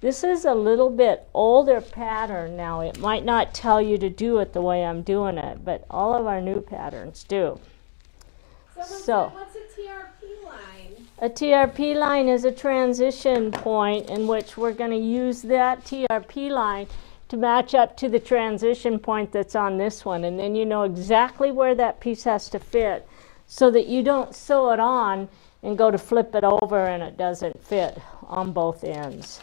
This is a little bit older pattern now. It might not tell you to do it the way I'm doing it, but all of our new patterns do. So what's a TRP line? A TRP line is a transition point in which we're going to use that TRP line to match up to the transition point that's on this one, and then you know exactly where that piece has to fit so that you don't sew it on and go to flip it over and it doesn't fit on both ends.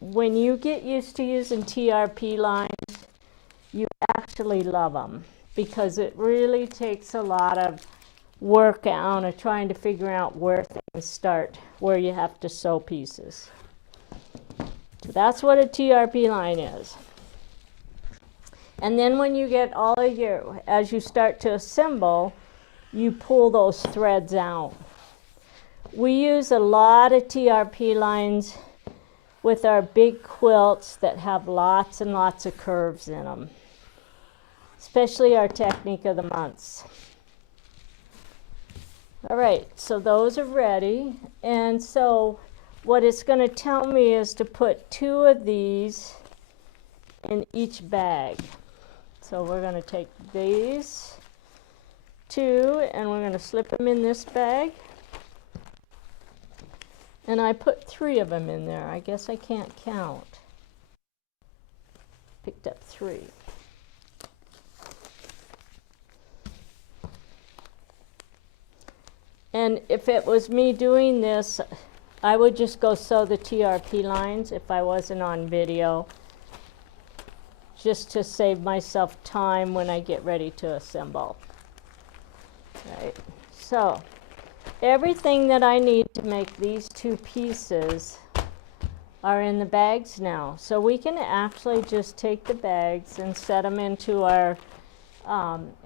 When you get used to using TRP lines, you actually love them, because it really takes a lot of work out of trying to figure out where things start, where you have to sew pieces. So that's what a TRP line is. And then when you get all of your, as you start to assemble, you pull those threads out. We use a lot of TRP lines with our big quilts that have lots and lots of curves in them, especially our technique of the months. All right, so those are ready. And so what it's going to tell me is to put 2 of these in each bag. So we're going to take these 2 and we're going to slip them in this bag. And I put 3 of them in there. I guess I can't count. Picked up 3. And if it was me doing this, I would just go sew the TRP lines if I wasn't on video, just to save myself time when I get ready to assemble. Right. So everything that I need to make these 2 pieces are in the bags now. So we can actually just take the bags and set them into our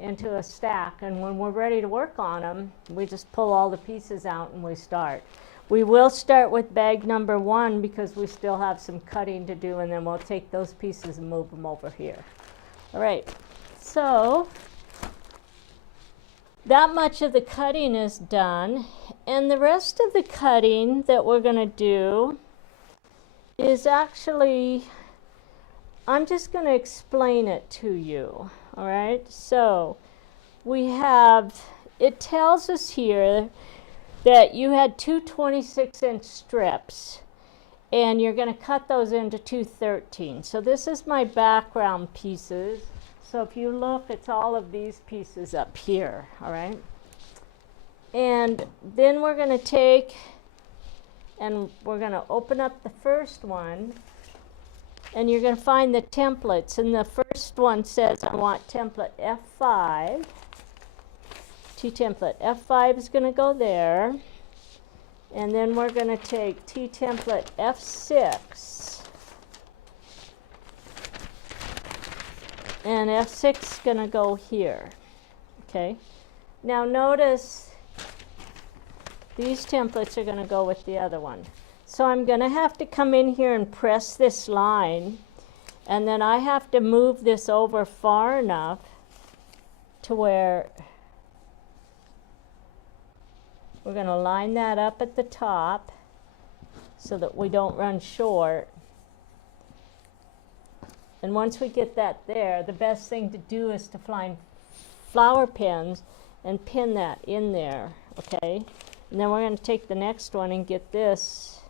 into a stack, and when we're ready to work on them, we just pull all the pieces out and we start. We will start with bag number 1 because we still have some cutting to do, and then we'll take those pieces and move them over here. All right, so that much of the cutting is done, and the rest of the cutting that we're going to do is actually, I'm just going to explain it to you. All right, so we have, it tells us here that you had 2 26-inch strips, and you're going to cut those into 2 13. So this is my background pieces. So if you look, it's all of these pieces up here, all right? And then we're going to take and we're going to open up the first one, and you're going to find the templates. And the first one says I want template F5. T-template F5 is going to go there. And then we're going to take T-template F6. And F6 is going to go here. Okay. Now notice these templates are going to go with the other one. So I'm going to have to come in here and press this line, and then I have to move this over far enough to where we're going to line that up at the top so that we don't run short. And once we get that there, the best thing to do is to find flower pins and pin that in there, okay? And then we're going to take the next one and get this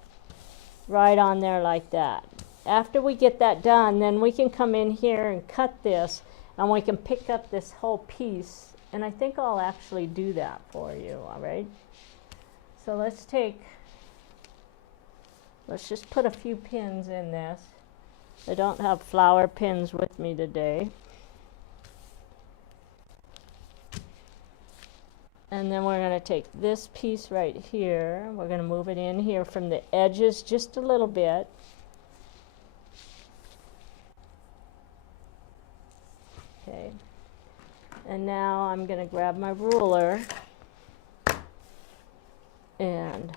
right on there like that. After we get that done, then we can come in here and cut this, and we can pick up this whole piece. And I think I'll actually do that for you, all right? So let's just put a few pins in this. I don't have flower pins with me today. And then we're going to take this piece right here. We're going to move it in here from the edges just a little bit. Okay. And now I'm going to grab my ruler, and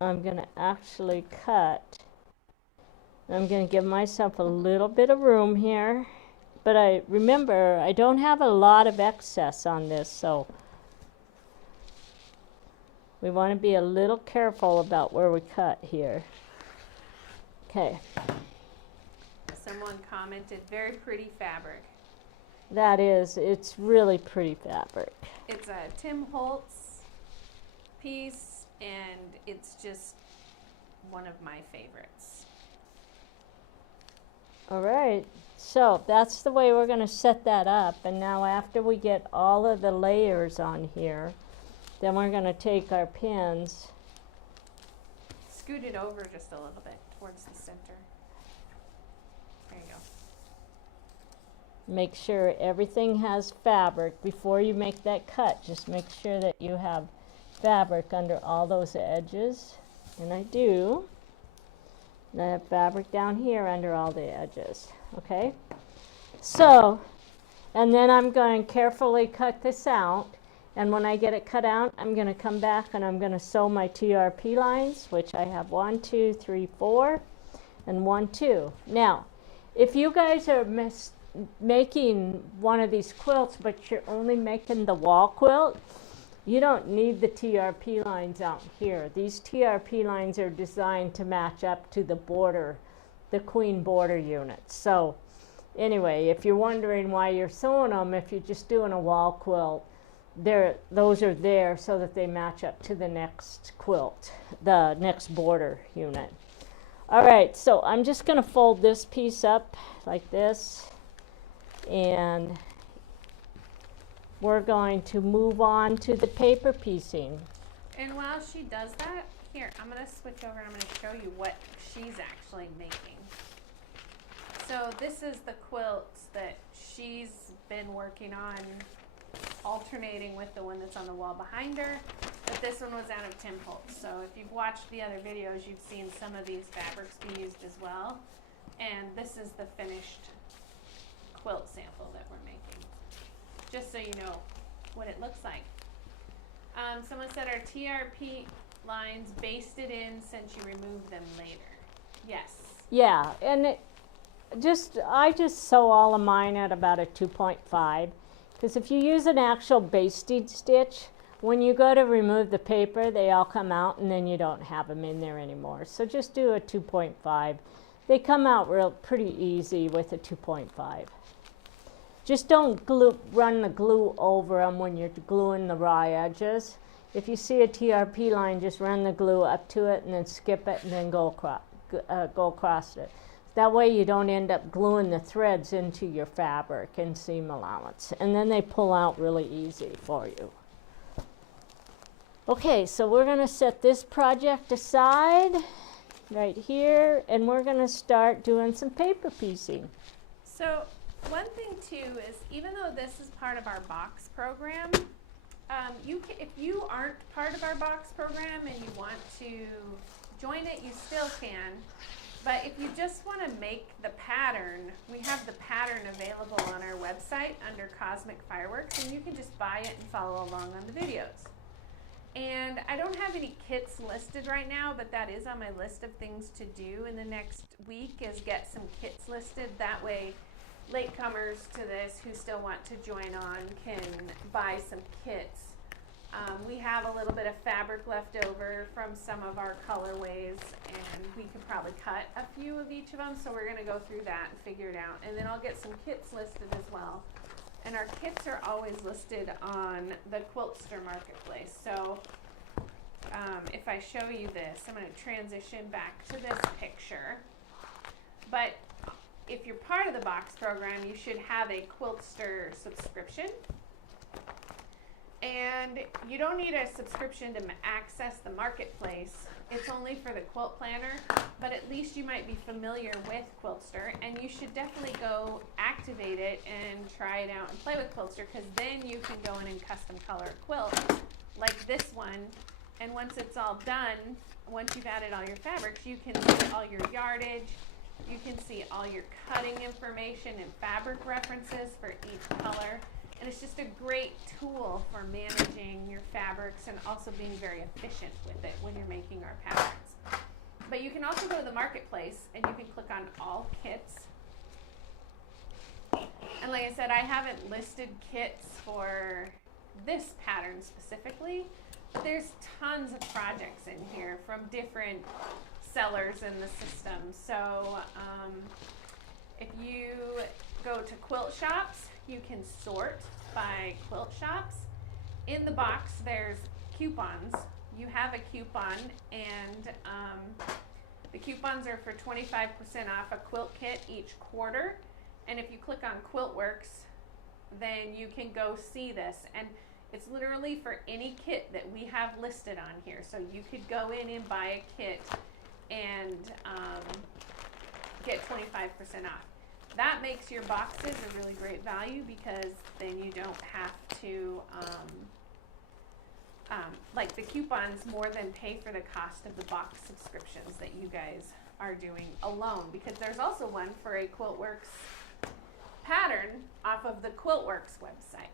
I'm going to actually cut. I'm going to give myself a little bit of room here. But remember, I don't have a lot of excess on this, so we want to be a little careful about where we cut here. Okay. Someone commented, very pretty fabric. That is, it's really pretty fabric. It's a Tim Holtz piece, and it's just one of my favorites. All right, so that's the way we're going to set that up. And now after we get all of the layers on here, then we're going to take our pins. Scoot it over just a little bit towards the center. There you go. Make sure everything has fabric. Before you make that cut, just make sure that you have fabric under all those edges. And I do. And I have fabric down here under all the edges. Okay? So, and then I'm going to carefully cut this out. And when I get it cut out, I'm going to come back and I'm going to sew my TRP lines, which I have 1, 2, 3, 4, and 1, 2. Now, if you guys are making one of these quilts, but you're only making the wall quilt, you don't need the TRP lines out here. These TRP lines are designed to match up to the border, the queen border units. So anyway, if you're wondering why you're sewing them, if you're just doing a wall quilt, those are there so that they match up to the next quilt, the next border unit. All right, so I'm just going to fold this piece up like this, and we're going to move on to the paper piecing. And while she does that, here, I'm going to switch over and I'm going to show you what she's actually making. So this is the quilt that she's been working on, alternating with the one that's on the wall behind her, but this one was out of Tim Holtz. So if you've watched the other videos, you've seen some of these fabrics be used as well. And this is the finished quilt sample that we're making, just so you know what it looks like. Someone said our TRP lines basted in since you removed them later. Yes. Yeah, and I just sew all of mine at about a 2.5. Because if you use an actual basted stitch, when you go to remove the paper, they all come out and then you don't have them in there anymore. So just do a 2.5. They come out pretty easy with a 2.5. Just don't run the glue over them when you're gluing the raw edges. If you see a TRP line, just run the glue up to it and then skip it and then go across it. That way you don't end up gluing the threads into your fabric and seam allowance. And then they pull out really easy for you. Okay, so we're going to set this project aside right here, and we're going to start doing some paper piecing. So one thing too is, even though this is part of our box program, if you aren't part of our box program and you want to join it, you still can. But if you just want to make the pattern, we have the pattern available on our website under Cosmic Fireworks, and you can just buy it and follow along on the videos. And I don't have any kits listed right now, but that is on my list of things to do in the next week, is get some kits listed. That way, latecomers to this who still want to join on can buy some kits. We have a little bit of fabric left over from some of our colorways, and we could probably cut a few of each of them, so we're going to go through that and figure it out. And then I'll get some kits listed as well. And our kits are always listed on the Quiltster marketplace. So if I show you this, I'm going to transition back to this picture. But if you're part of the box program, you should have a Quiltster subscription. And you don't need a subscription to access the marketplace. It's only for the quilt planner, but at least you might be familiar with Quiltster, and you should definitely go activate it and try it out and play with Quiltster, because then you can go in and custom color a quilt like this one. And once it's all done, once you've added all your fabrics, you can see all your yardage, you can see all your cutting information and fabric references for each color. And it's just a great tool for managing your fabrics and also being very efficient with it when you're making our patterns. But you can also go to the marketplace and you can click on all kits. And like I said, I haven't listed kits for this pattern specifically, but there's tons of projects in here from different sellers in the system. So if you go to quilt shops, you can sort by quilt shops. In the box, there's coupons. You have a coupon, and the coupons are for 25% off a quilt kit each quarter. And if you click on Quiltworx, then you can go see this. And it's literally for any kit that we have listed on here. So you could go in and buy a kit and get 25% off. That makes your boxes a really great value, because then you don't have to, like the coupons more than pay for the cost of the box subscriptions that you guys are doing alone, because there's also one for a Quiltworx pattern off of the Quiltworx website.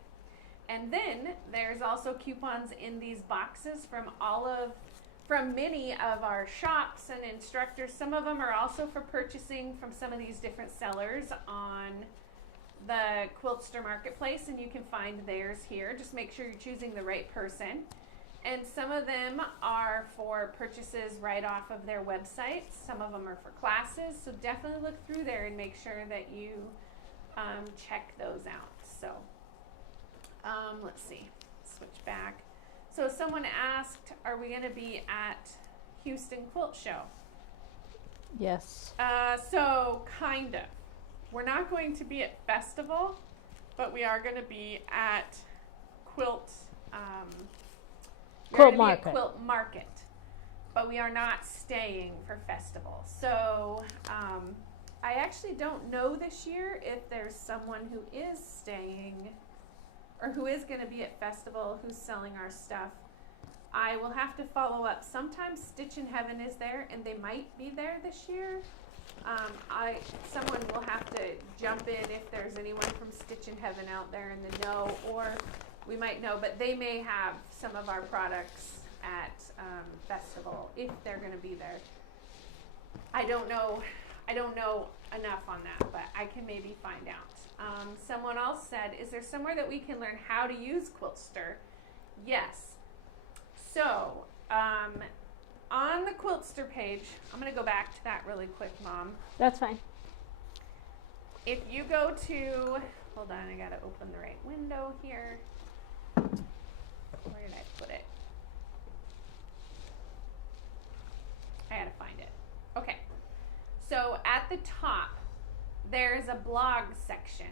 And then there's also coupons in these boxes from many of our shops and instructors. Some of them are also for purchasing from some of these different sellers on the Quiltster marketplace, and you can find theirs here. Just make sure you're choosing the right person. And some of them are for purchases right off of their websites. Some of them are for classes, so definitely look through there and make sure that you check those out. So let's see, switch back. So someone asked, are we going to be at Houston Quilt Show? Yes. So kind of. We're not going to be at Festival, but we are going to be at Quilt Market. But we are not staying for Festival. So I actually don't know this year if there's someone who is staying or who is going to be at Festival who's selling our stuff. I will have to follow up. Sometimes Stitch in Heaven is there, and they might be there this year. Someone will have to jump in if there's anyone from Stitch in Heaven out there in the know, or we might know, but they may have some of our products at Festival if they're going to be there. I don't know enough on that, but I can maybe find out. Someone else said, is there somewhere that we can learn how to use Quiltster? Yes. So, on the Quiltster page, I'm going to go back to that really quick, Mom. That's fine. If you go to, hold on, I got to open the right window here. Where did I put it? I got to find it. Okay. So, at the top, there's a blog section.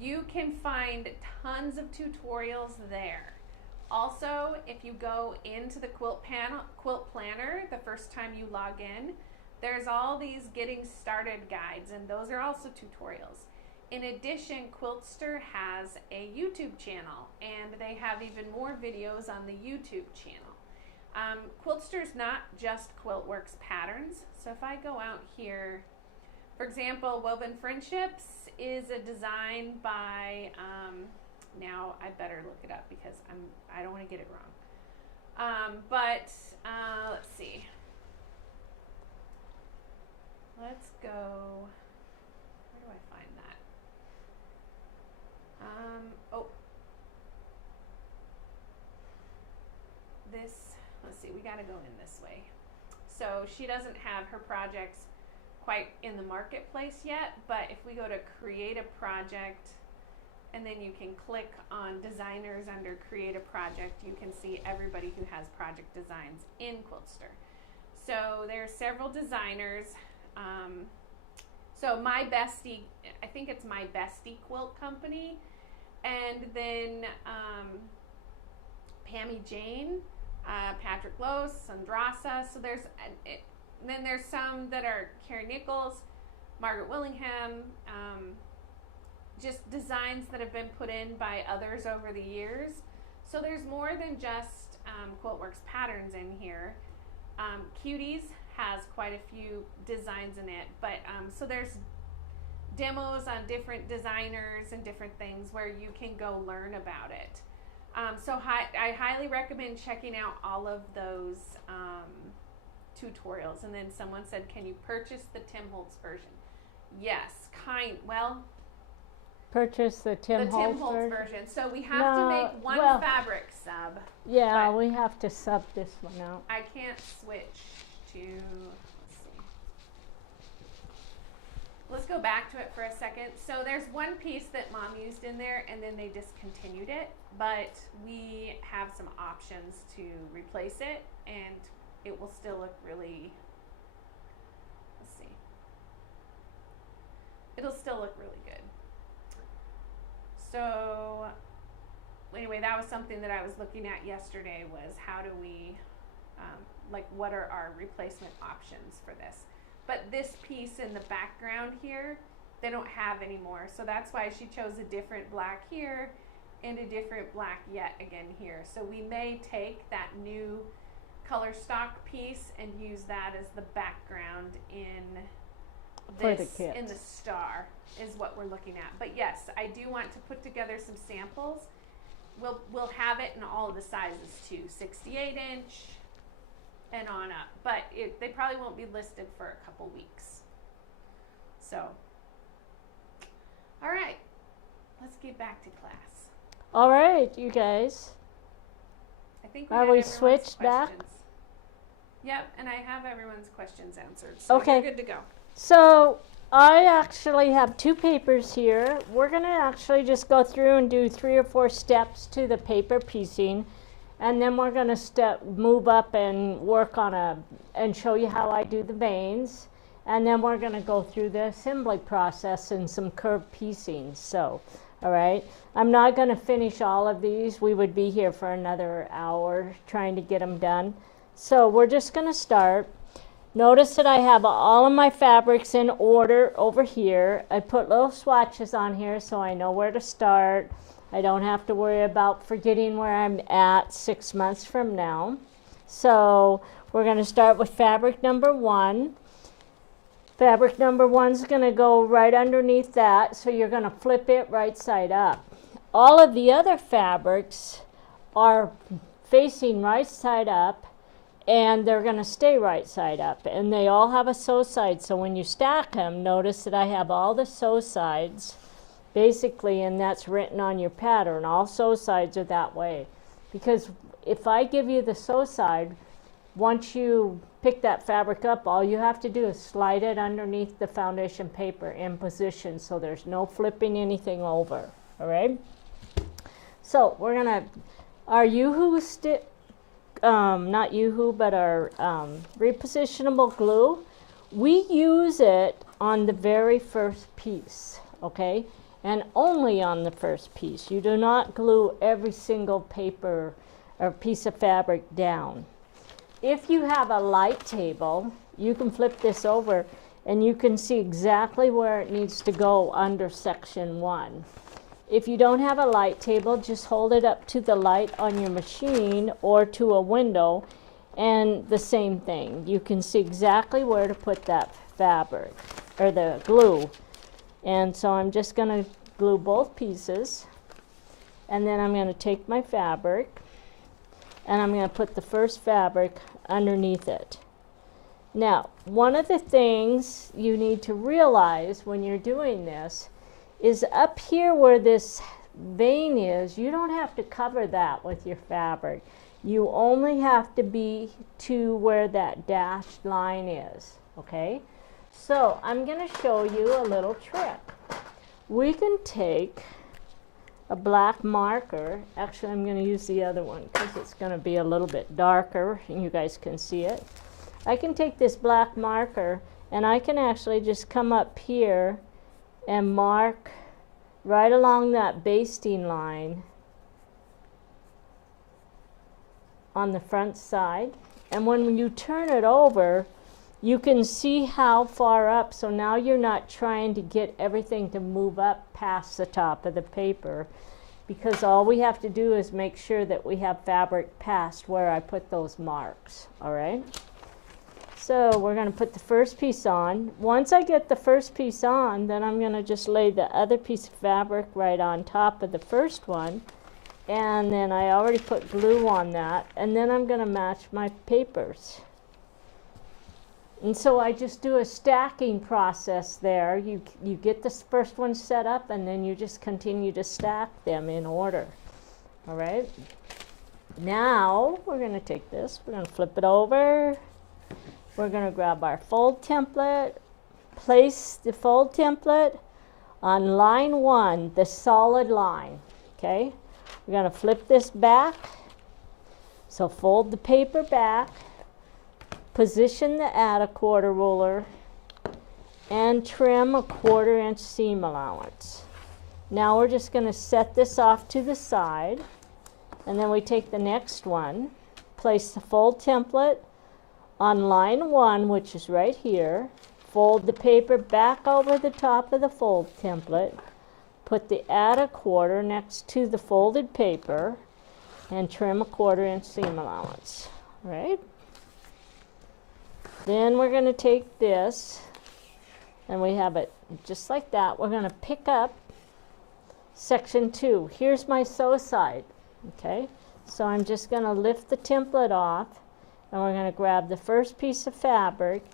You can find tons of tutorials there Also, if you go into the quilt planner the first time you log in, there's all these getting started guides, and those are also tutorials. In addition, Quiltster has a YouTube channel, and they have even more videos on the YouTube channel. Quiltster's not just Quiltworx patterns. So if I go out here, for example, Woven Friendships is a design by, now I better look it up because I don't want to get it wrong. Let's see. Let's go, where do I find that? Let's see, we gotta go in this way. So she doesn't have her projects quite in the marketplace yet, but if we go to create a project, and then you can click on designers under create a project, you can see everybody who has project designs in Quiltster. So there's several designers. So My Bestie, I think it's My Bestie Quilt Company, and then Pammy Jane, Patrick Lowe's, Sandrasa. So then there's some that are Carrie Nichols, Margaret Willingham, just designs that have been put in by others over the years. So there's more than just Quiltworx patterns in here. Cuties has quite a few designs in it, but so there's demos on different designers and different things where you can go learn about it. I highly recommend checking out all of those tutorials. And then someone said, can you purchase the Tim Holtz version? Yes, purchase the Tim Holtz version. So we have to make one fabric sub. Yeah, we have to sub this one out. I can't switch to, let's see. Let's go back to it for a second. So there's one piece that Mom used in there, and then they discontinued it, but we have some options to replace it, and it will still look really, let's see. It'll still look really good. So anyway, that was something that I was looking at yesterday, was how do we, what are our replacement options for this? But this piece in the background here, they don't have anymore. So that's why she chose a different black here and a different black yet again here. So we may take that new color stock piece and use that as the background in this, in the star is what we're looking at. But yes, I do want to put together some samples. We'll have it in all of the sizes too, 68-inch and on up, but they probably won't be listed for a couple weeks. So, all right, let's get back to class. All right, you guys. I think we switched back? Yep, and I have everyone's questions answered, so okay. We're good to go. So I actually have two papers here. We're going to actually just go through and do 3 or 4 steps to the paper piecing, and then we're going to move up and work on and show you how I do the veins, and then we're going to go through the assembly process and some curved piecing. So, all right, I'm not going to finish all of these. We would be here for another hour trying to get them done. So we're just going to start. Notice that I have all of my fabrics in order over here. I put little swatches on here so I know where to start. I don't have to worry about forgetting where I'm at 6 months from now. So we're going to start with fabric number 1. Fabric number 1 is going to go right underneath that, so you're going to flip it right side up. All of the other fabrics are facing right side up, and they're going to stay right side up, and they all have a sew side. So when you stack them, notice that I have all the sew sides basically, and that's written on your pattern. All sew sides are that way, because if I give you the sew side, once you pick that fabric up, all you have to do is slide it underneath the foundation paper in position, so there's no flipping anything over. All right, so we're gonna, our Yoo-hoo stick, not Yoo-hoo, but our repositionable glue, we use it on the very first piece, okay? And only on the first piece. You do not glue every single paper or piece of fabric down. If you have a light table, you can flip this over and you can see exactly where it needs to go under section 1. If you don't have a light table, just hold it up to the light on your machine or to a window, and the same thing. You can see exactly where to put that fabric or the glue. And so I'm just going to glue both pieces, and then I'm going to take my fabric and I'm going to put the first fabric underneath it. Now, one of the things you need to realize when you're doing this is up here where this vein is, you don't have to cover that with your fabric. You only have to be to where that dashed line is, okay? So I'm going to show you a little trick. We can take a black marker. Actually, I'm going to use the other one because it's going to be a little bit darker and you guys can see it. I can take this black marker and I can actually just come up here and mark right along that basting line on the front side. And when you turn it over, you can see how far up, so now you're not trying to get everything to move up past the top of the paper, because all we have to do is make sure that we have fabric past where I put those marks, all right? So we're going to put the first piece on. Once I get the first piece on, then I'm going to just lay the other piece of fabric right on top of the first one, and then I already put glue on that, and then I'm going to match my papers. And so I just do a stacking process there. You get this first one set up, and then you just continue to stack them in order. All right? Now we're going to take this, we're going to flip it over. We're going to grab our fold template, place the fold template on line 1, the solid line. Okay? We're going to flip this back. So fold the paper back. Position the add a quarter ruler and trim a 1/4 inch seam allowance. Now we're just going to set this off to the side, and then we take the next one, place the fold template on line 1, which is right here, fold the paper back over the top of the fold template, put the add a quarter next to the folded paper, and trim a 1/4 inch seam allowance. Right? Then we're going to take this, and we have it just like that. We're going to pick up section 2. Here's my sew side. Okay? So I'm just going to lift the template off, and we're going to grab the first piece of fabric,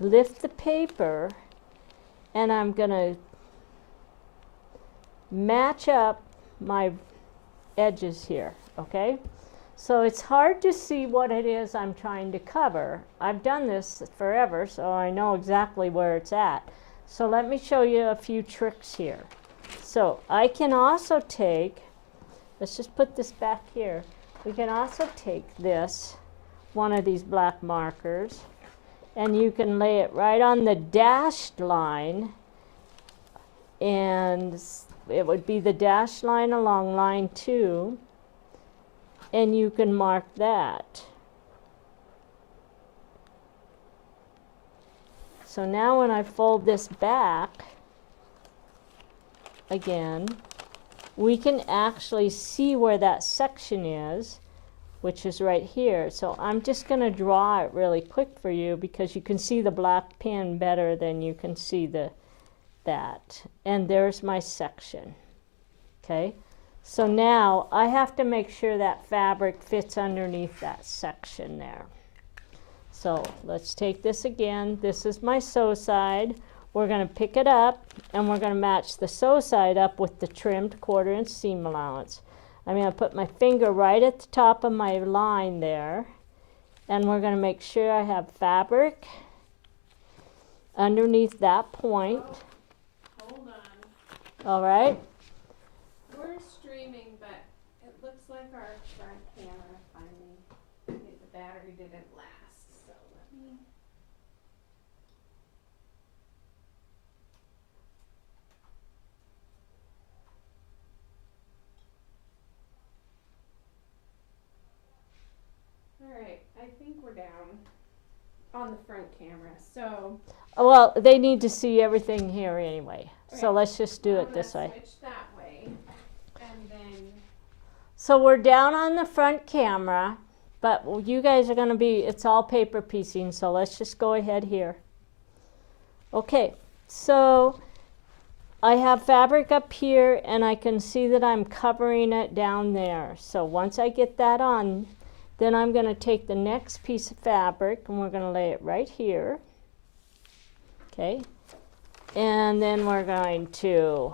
lift the paper, and I'm going to match up my edges here. Okay? So it's hard to see what it is I'm trying to cover. I've done this forever, so I know exactly where it's at. So let me show you a few tricks here. So I can also take, let's just put this back here. We can also take this, one of these black markers, and you can lay it right on the dashed line, and it would be the dashed line along line 2. And you can mark that. So now when I fold this back again, we can actually see where that section is, which is right here. So I'm just going to draw it really quick for you because you can see the black pen better than you can see that. And there's my section. Okay? So now I have to make sure that fabric fits underneath that section there. So let's take this again. This is my sew side. We're going to pick it up, and we're going to match the sew side up with the trimmed 1/4 inch seam allowance. I'm going to put my finger right at the top of my line there, and we're going to make sure I have fabric underneath that point. Hold on. All right. We're streaming, but it looks like our front camera finally, the battery didn't last, so let me. on the front camera. So Well, they need to see everything here anyway. okay. So let's just do I'm it this gonna way. switch that way, and then So we're down on the front camera, but you guys are going to be, it's all paper piecing, so let's just go ahead here. Okay, so I have fabric up here and I can see that I'm covering it down there. So once I get that on, then I'm going to take the next piece of fabric and we're going to lay it right here. Okay, and then we're going to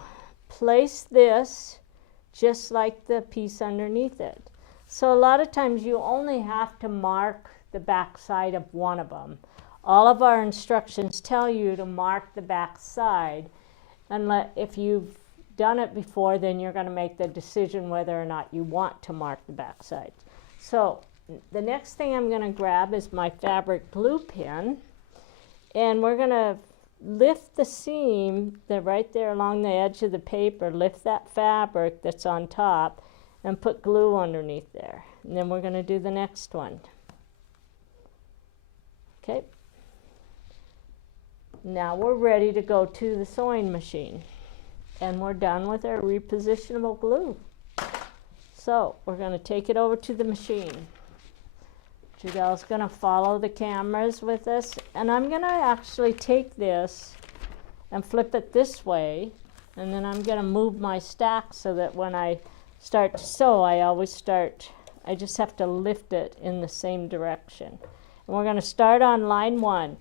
place this just like the piece underneath it. So a lot of times you only have to mark the back side of one of them. All of our instructions tell you to mark the back side, and if you've done it before, then you're going to make the decision whether or not you want to mark the back side. So the next thing I'm going to grab is my fabric glue pin, and we're going to lift the seam right there along the edge of the paper, lift that fabric that's on top and put glue underneath there. And then we're going to do the next one. Okay. Now we're ready to go to the sewing machine. And we're done with our repositionable glue. So we're going to take it over to the machine. Judel's going to follow the cameras with us, and I'm going to actually take this and flip it this way, and then I'm going to move my stack so that when I start to sew, I just have to lift it in the same direction. And we're going to start on line 1.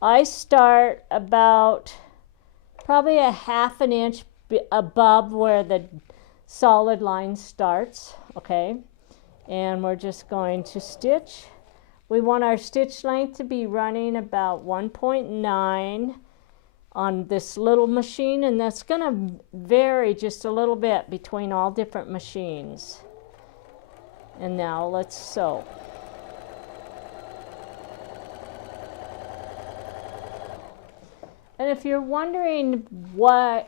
I start about probably a ½ an inch above where the solid line starts, okay? And we're just going to stitch. We want our stitch length to be running about 1.9 on this little machine, and that's going to vary just a little bit between all different machines. And now let's sew. And if you're wondering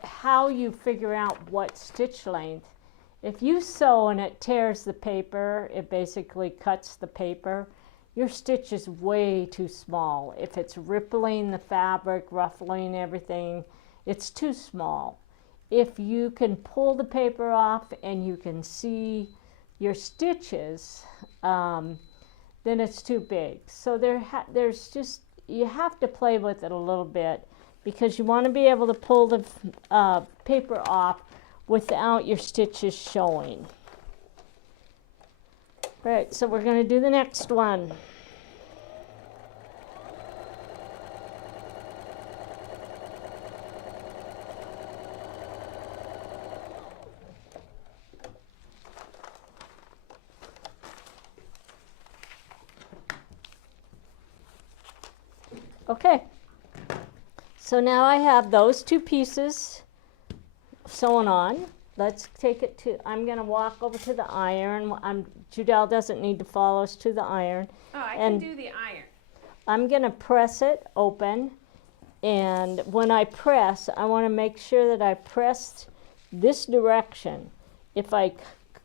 how you figure out what stitch length, if you sew and it tears the paper, it basically cuts the paper, your stitch is way too small. If it's rippling the fabric, ruffling everything, it's too small. If you can pull the paper off and you can see your stitches, then it's too big. So there's just, you have to play with it a little bit because you want to be able to pull the paper off without your stitches showing. Right, so we're going to do the next one. Okay, so now I have those two pieces sewn on. Let's take it to, I'm going to walk over to the iron. Judel doesn't need to follow us to the iron. oh, I can do the iron. I'm going to press it open, and when I press, I want to make sure that I press this direction. If I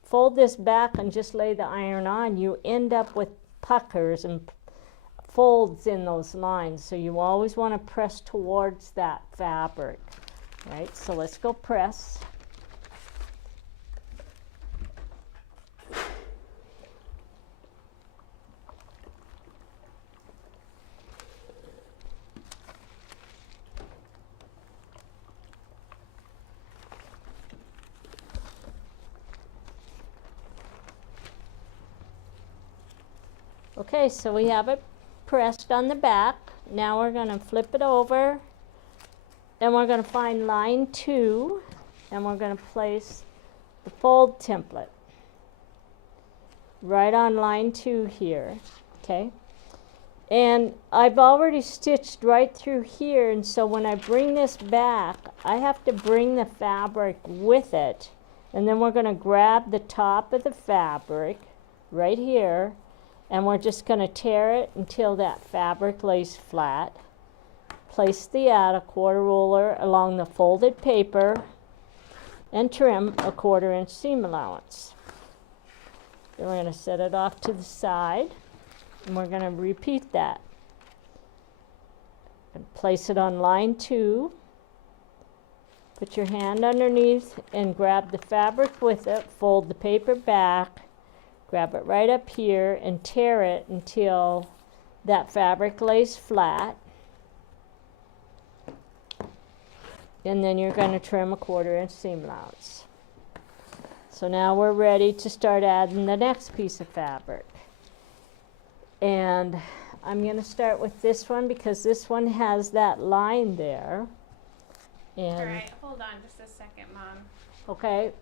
fold this back and just lay the iron on, you end up with puckers and folds in those lines. So you always want to press towards that fabric. Right, so let's go press. Okay, so we have it pressed on the back. Now we're going to flip it over, and we're going to find line 2, and we're going to place the fold template right on line 2 here, okay? And I've already stitched right through here, and so when I bring this back, I have to bring the fabric with it, and then we're going to grab the top of the fabric right here, and we're just going to tear it until that fabric lays flat. Place the outer quarter ruler along the folded paper and trim a 1/4 inch seam allowance. Then we're going to set it off to the side, and we're going to repeat that. And place it on line 2. Put your hand underneath and grab the fabric with it. Fold the paper back. Grab it right up here and tear it until that fabric lays flat. And then you're going to trim a 1/4 inch seam allowance. So now we're ready to start adding the next piece of fabric. And I'm going to start with this one because this one has that line there. And All right, hold on just a second, Mom. okay,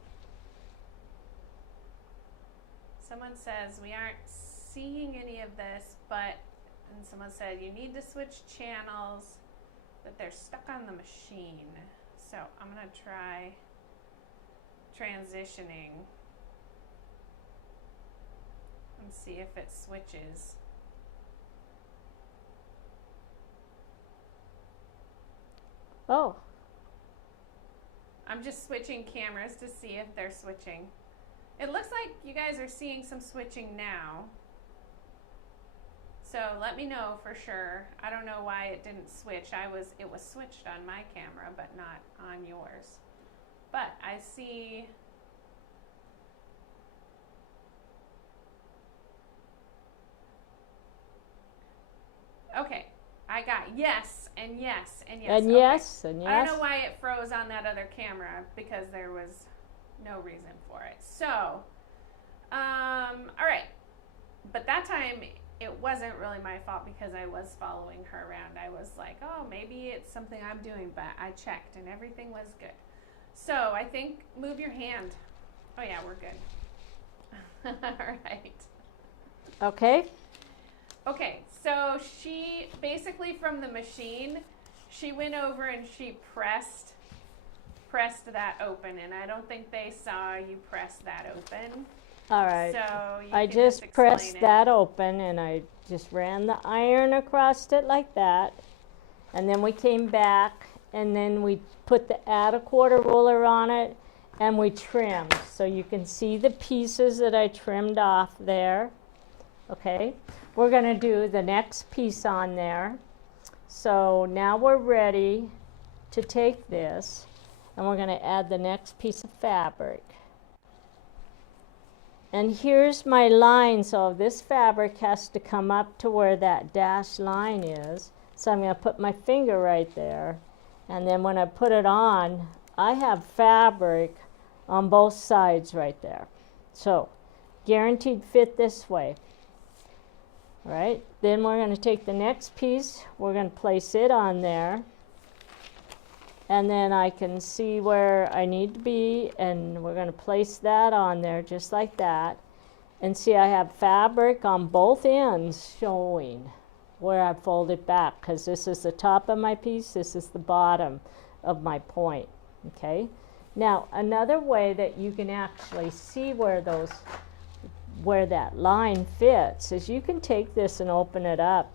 Someone says we aren't seeing any of this, and someone said you need to switch channels, but they're stuck on the machine. So I'm gonna try transitioning and see if it switches. oh, I'm just switching cameras to see if they're switching. It looks like you guys are seeing some switching now. So let me know for sure. I don't know why it didn't switch. It was switched on my camera, but not on yours. But I see. Okay, I got yes and yes and yes. and Okay. yes, and yes. I don't know why it froze on that other camera because there was no reason for it. So, all right. But that time it wasn't really my fault because I was following her around. I was like, oh, maybe it's something I'm doing, but I checked and everything was good. So I think move your hand. Oh yeah, we're good. All right. Okay. Okay, so she basically from the machine, she went over and she pressed that open, and I don't think they saw you press that open. All right. So you I can just explain pressed it. that open and I just ran the iron across it like that. And then we came back and then we put the add a 1/4 ruler on it and we trimmed. So you can see the pieces that I trimmed off there. Okay. We're going to do the next piece on there. So now we're ready to take this and we're going to add the next piece of fabric. And here's my line, so this fabric has to come up to where that dashed line is. So I'm going to put my finger right there. And then when I put it on, I have fabric on both sides right there. So guaranteed fit this way. All right, then we're going to take the next piece, we're going to place it on there. And then I can see where I need to be, and we're going to place that on there just like that. And see, I have fabric on both ends showing where I fold it back, because this is the top of my piece, this is the bottom of my point. Okay. Now, another way that you can actually see where that line fits is you can take this and open it up,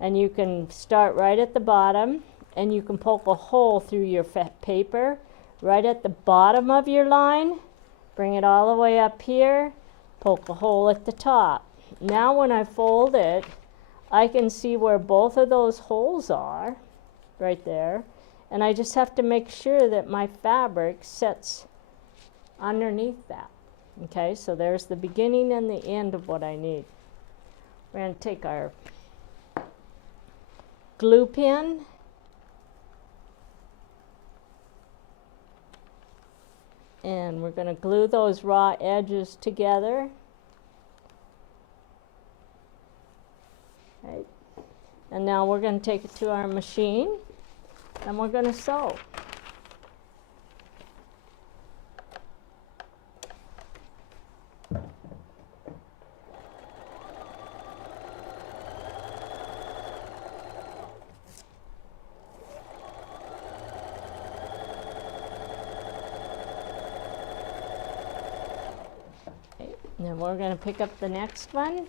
and you can start right at the bottom. And you can poke a hole through your paper right at the bottom of your line, bring it all the way up here, poke a hole at the top. Now when I fold it, I can see where both of those holes are, right there, and I just have to make sure that my fabric sits underneath that. Okay, so there's the beginning and the end of what I need. We're going to take our glue pen. And we're going to glue those raw edges together. Right. And now we're going to take it to our machine and we're going to sew. And then we're going to pick up the next one.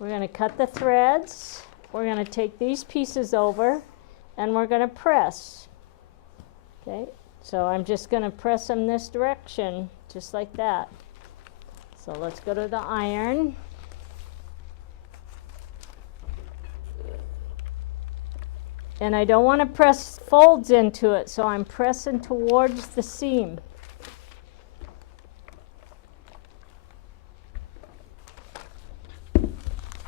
We're going to cut the threads. We're going to take these pieces over and we're going to press. Okay, so I'm just going to press them this direction, just like that. So let's go to the iron. And I don't want to press folds into it, so I'm pressing towards the seam.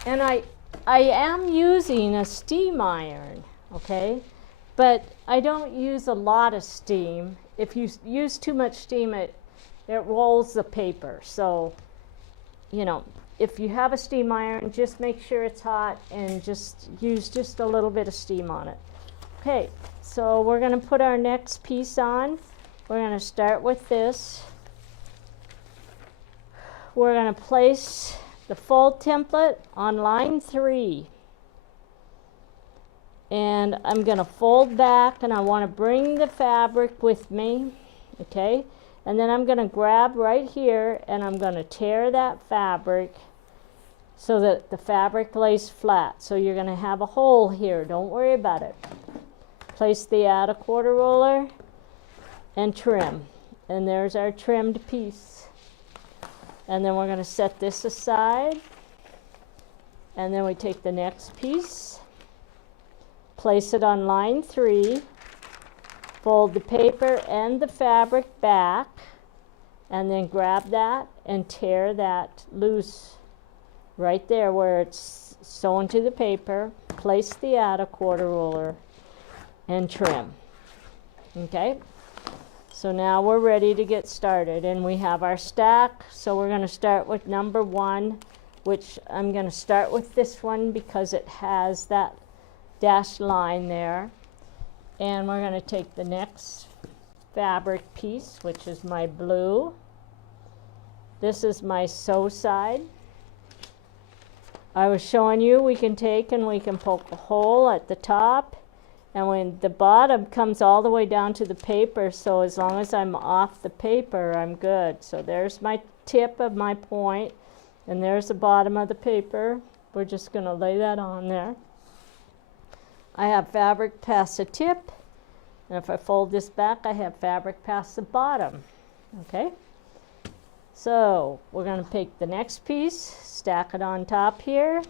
And I am using a steam iron, okay? But I don't use a lot of steam. If you use too much steam, it rolls the paper. So, you know, if you have a steam iron, just make sure it's hot and just use just a little bit of steam on it. Okay, so we're going to put our next piece on. We're going to start with this. We're going to place the fold template on line 3. And I'm going to fold back and I want to bring the fabric with me, okay? And then I'm going to grab right here and I'm going to tear that fabric so that the fabric lays flat. So you're going to have a hole here, don't worry about it. Place the add a quarter roller and trim. And there's our trimmed piece. And then we're going to set this aside. And then we take the next piece, place it on line 3, fold the paper and the fabric back, and then grab that and tear that loose right there where it's sewn to the paper. Place the add a quarter roller and trim. Okay? So now we're ready to get started, and we have our stack. So we're going to start with number 1, which I'm going to start with this one because it has that dashed line there. And we're going to take the next fabric piece, which is my blue. This is my sew side. I was showing you we can take and we can poke a hole at the top. And when the bottom comes all the way down to the paper, so as long as I'm off the paper, I'm good. So there's my tip of my point, and there's the bottom of the paper. We're just going to lay that on there. I have fabric past the tip, and if I fold this back, I have fabric past the bottom. Okay? So we're going to take the next piece, stack it on top here.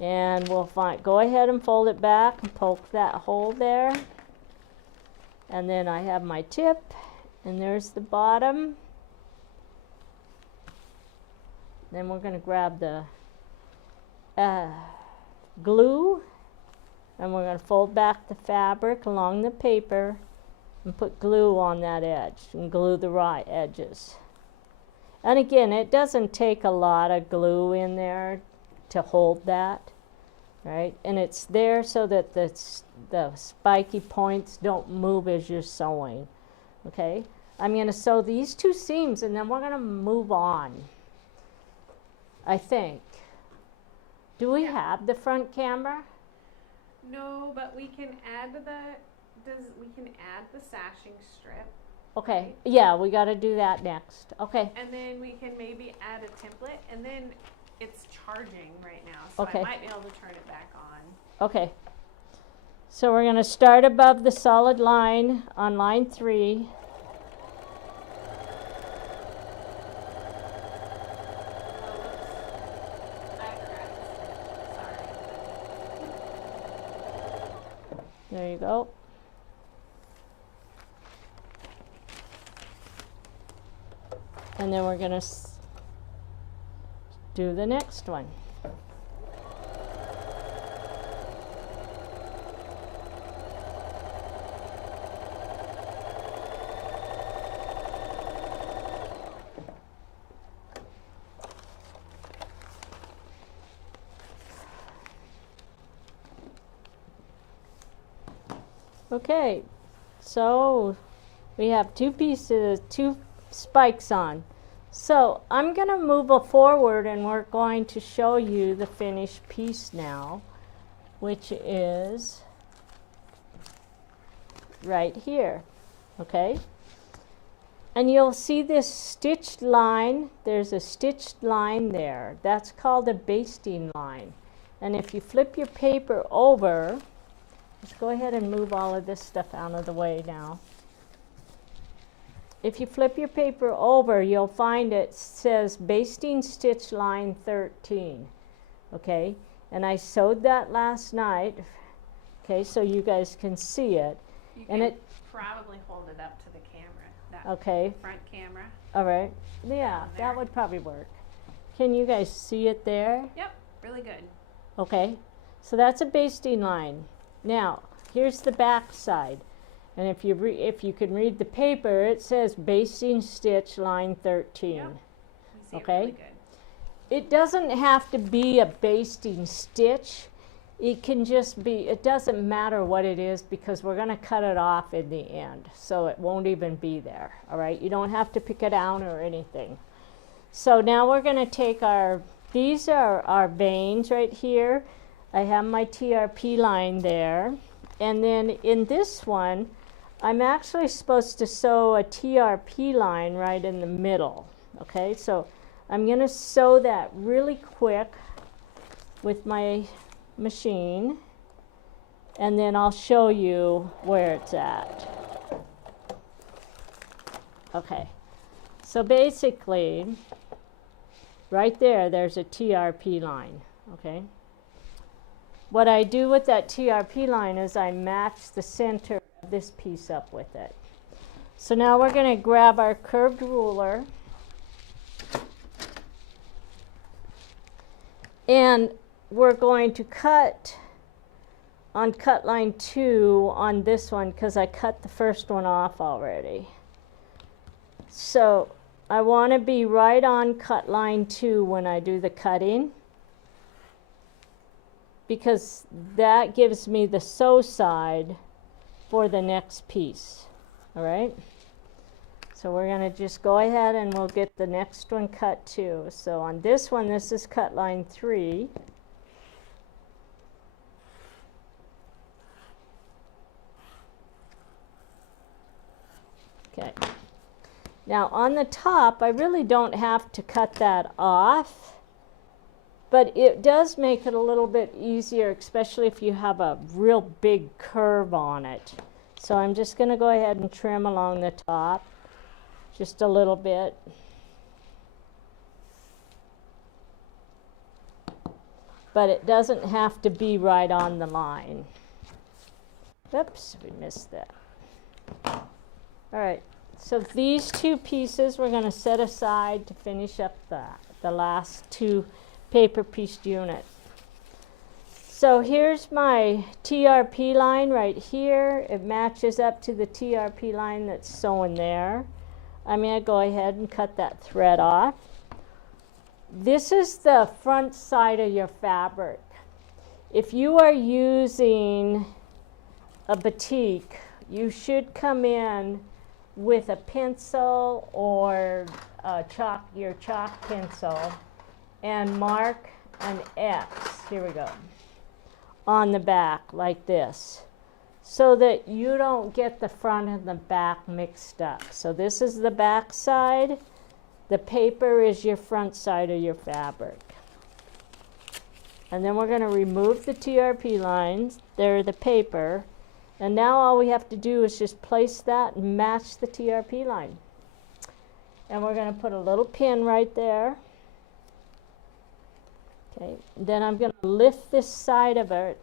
And we'll go ahead and fold it back and poke that hole there. And then I have my tip, and there's the bottom. Then we're going to grab the glue, and we're going to fold back the fabric along the paper and put glue on that edge and glue the raw edges. And again, it doesn't take a lot of glue in there to hold that, right? And it's there so that the spiky points don't move as you're sewing, okay? I'm going to sew these 2 seams and then we're going to move on, I think. Do we have the front camera? No, but we can add we can add the sashing strip. Okay, right? yeah, we got to do that next. Okay. And then we can maybe add a template, and then it's charging right now, so Okay. I might be able to turn it back on. Okay. So we're going to start above the solid line on line 3. There you go. And then we're going to do the next one. Okay, so we have 2 pieces, 2 spikes on. So I'm going to move it forward and we're going to show you the finished piece now, which is right here, okay? And you'll see this stitched line. There's a stitched line there. That's called a basting line. And if you flip your paper over, let's go ahead and move all of this stuff out of the way now. If you flip your paper over, you'll find it says basting stitch line 13. Okay, and I sewed that last night. Okay, so you guys can see it. You and can it probably hold it up to the camera. That okay. front camera. All right. Yeah, Down that there. would probably work. Can you guys see it there? Yep, really good. Okay, so that's a basting line. Now, here's the back side. And if you can read the paper, it says basting stitch line 13. Yep. You see Okay. it really good. It doesn't have to be a basting stitch. It can just be, it doesn't matter what it is because we're going to cut it off in the end. So it won't even be there. All right, you don't have to pick it out or anything. So now we're going to take these are our veins right here. I have my TRP line there. And then in this one, I'm actually supposed to sew a TRP line right in the middle. Okay, so I'm going to sew that really quick with my machine, and then I'll show you where it's at. Okay, so basically right there's a TRP line. Okay, what I do with that TRP line is I match the center of this piece up with it. So now we're going to grab our curved ruler and we're going to cut on cut line 2 on this one because I cut the first one off already. So I want to be right on cut line 2 when I do the cutting because that gives me the sew side for the next piece. All right. So we're going to just go ahead and we'll get the next one cut too. So on this one, this is cut line 3. Okay. Now on the top, I really don't have to cut that off, but it does make it a little bit easier, especially if you have a real big curve on it. So I'm just going to go ahead and trim along the top just a little bit. But it doesn't have to be right on the line. Oops, we missed that. All right, so these two pieces we're going to set aside to finish up the last 2 paper pieced unit. So here's my TRP line right here. It matches up to the TRP line that's sewn there. I'm going to go ahead and cut that thread off. This is the front side of your fabric. If you are using a batik, you should come in with a pencil or your chalk pencil and mark an X, here we go, on the back like this, so that you don't get the front and the back mixed up. So this is the back side, the paper is your front side of your fabric. And then we're going to remove the TRP lines, they're the paper. And now all we have to do is just place that and match the TRP line. And we're going to put a little pin right there. Okay, then I'm going to lift this side of it.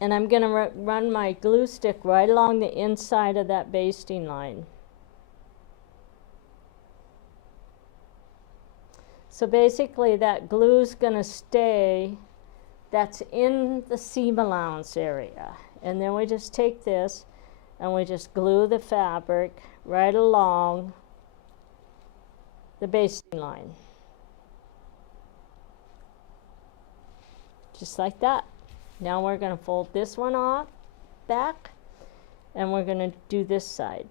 And I'm going to run my glue stick right along the inside of that basting line. So basically that glue's going to stay, that's in the seam allowance area. And then we just take this and we just glue the fabric right along the basting line. Just like that. Now we're going to fold this one off, back, and we're going to do this side.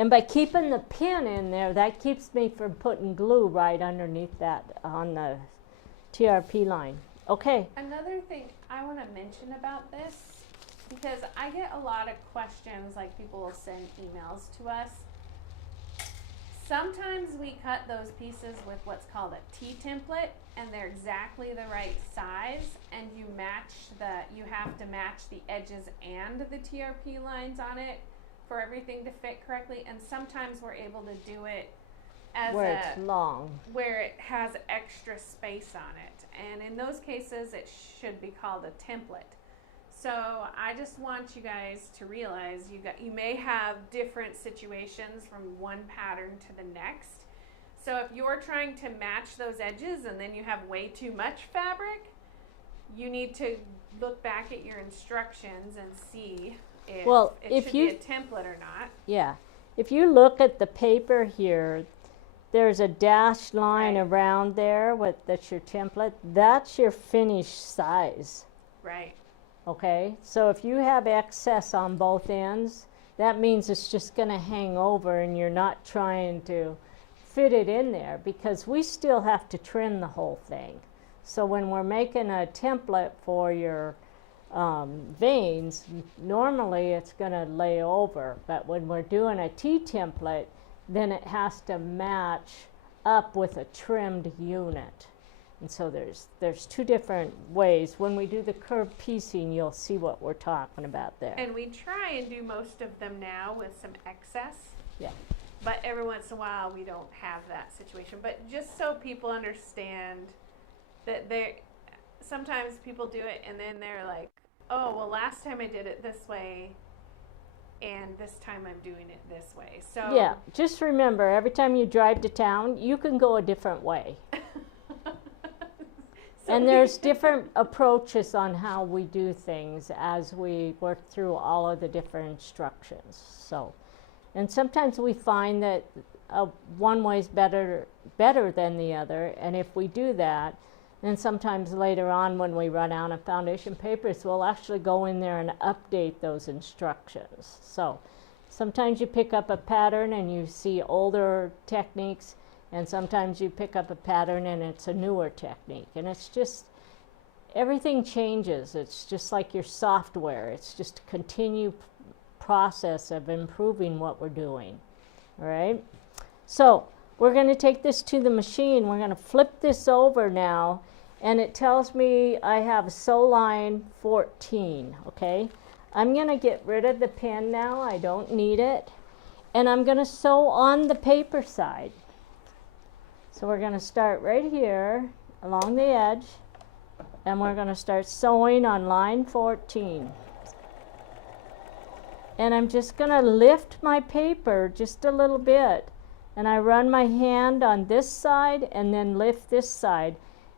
And by keeping the pin in there, that keeps me from putting glue right underneath that on the TRP line. Okay. Another thing I want to mention about this, because I get a lot of questions, like people will send emails to us. Sometimes we cut those pieces with what's called a T-template, and they're exactly the right size, and you have to match the edges and the TRP lines on it for everything to fit correctly. And sometimes we're able to do it as where it's long, where it has extra space on it, and in those cases it should be called a template. So I just want you guys to realize you may have different situations from one pattern to the next. So if you're trying to match those edges and then you have way too much fabric, you need to look back at your instructions and see if it should be a template or not. Yeah. If you look at the paper here, there's a dashed line around there that's your template. That's your finished size. Right. Okay, so if you have excess on both ends, that means it's just going to hang over and you're not trying to fit it in there, because we still have to trim the whole thing. So when we're making a template for your veins, normally it's going to lay over, but when we're doing a T-template, then it has to match up with a trimmed unit. And so there's two different ways. When we do the curved piecing, you'll see what we're talking about there. And we try and do most of them now with some excess. Yeah. But every once in a while we don't have that situation. But just so people understand that sometimes people do it and then they're like, oh, well, last time I did it this way and this time I'm doing it this way. So yeah, just remember, every time you drive to town, you can go a different way. And there's different approaches on how we do things as we work through all of the different instructions. So, and sometimes we find that one way is better than the other, and if we do that, then sometimes later on when we run out of foundation papers, we'll actually go in there and update those instructions. So sometimes you pick up a pattern and you see older techniques, and sometimes you pick up a pattern and it's a newer technique. And it's just, everything changes. It's just like your software. It's just a continued process of improving what we're doing. All right? So we're going to take this to the machine. We're going to flip this over now, and it tells me I have sew line 14. Okay? I'm going to get rid of the pin now. I don't need it. And I'm going to sew on the paper side. So we're going to start right here along the edge, and we're going to start sewing on line 14. And I'm just going to lift my paper just a little bit, and I run my hand on this side and then lift this side,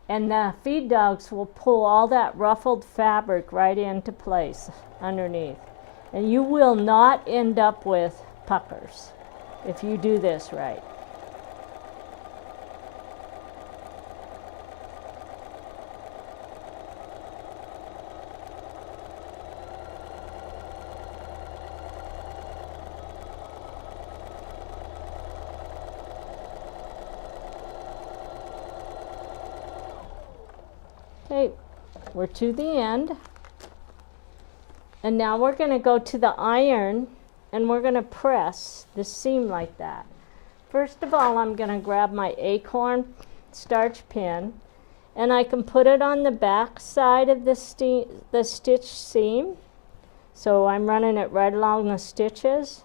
and the feed dogs will pull all that ruffled fabric right into place underneath. And you will not end up with puckers if you do this right. Okay, we're to the end, and now we're going to go to the iron and we're going to press the seam like that. First of all, I'm going to grab my acorn starch pin, and I can put it on the back side of the stitch seam. So I'm running it right along the stitches.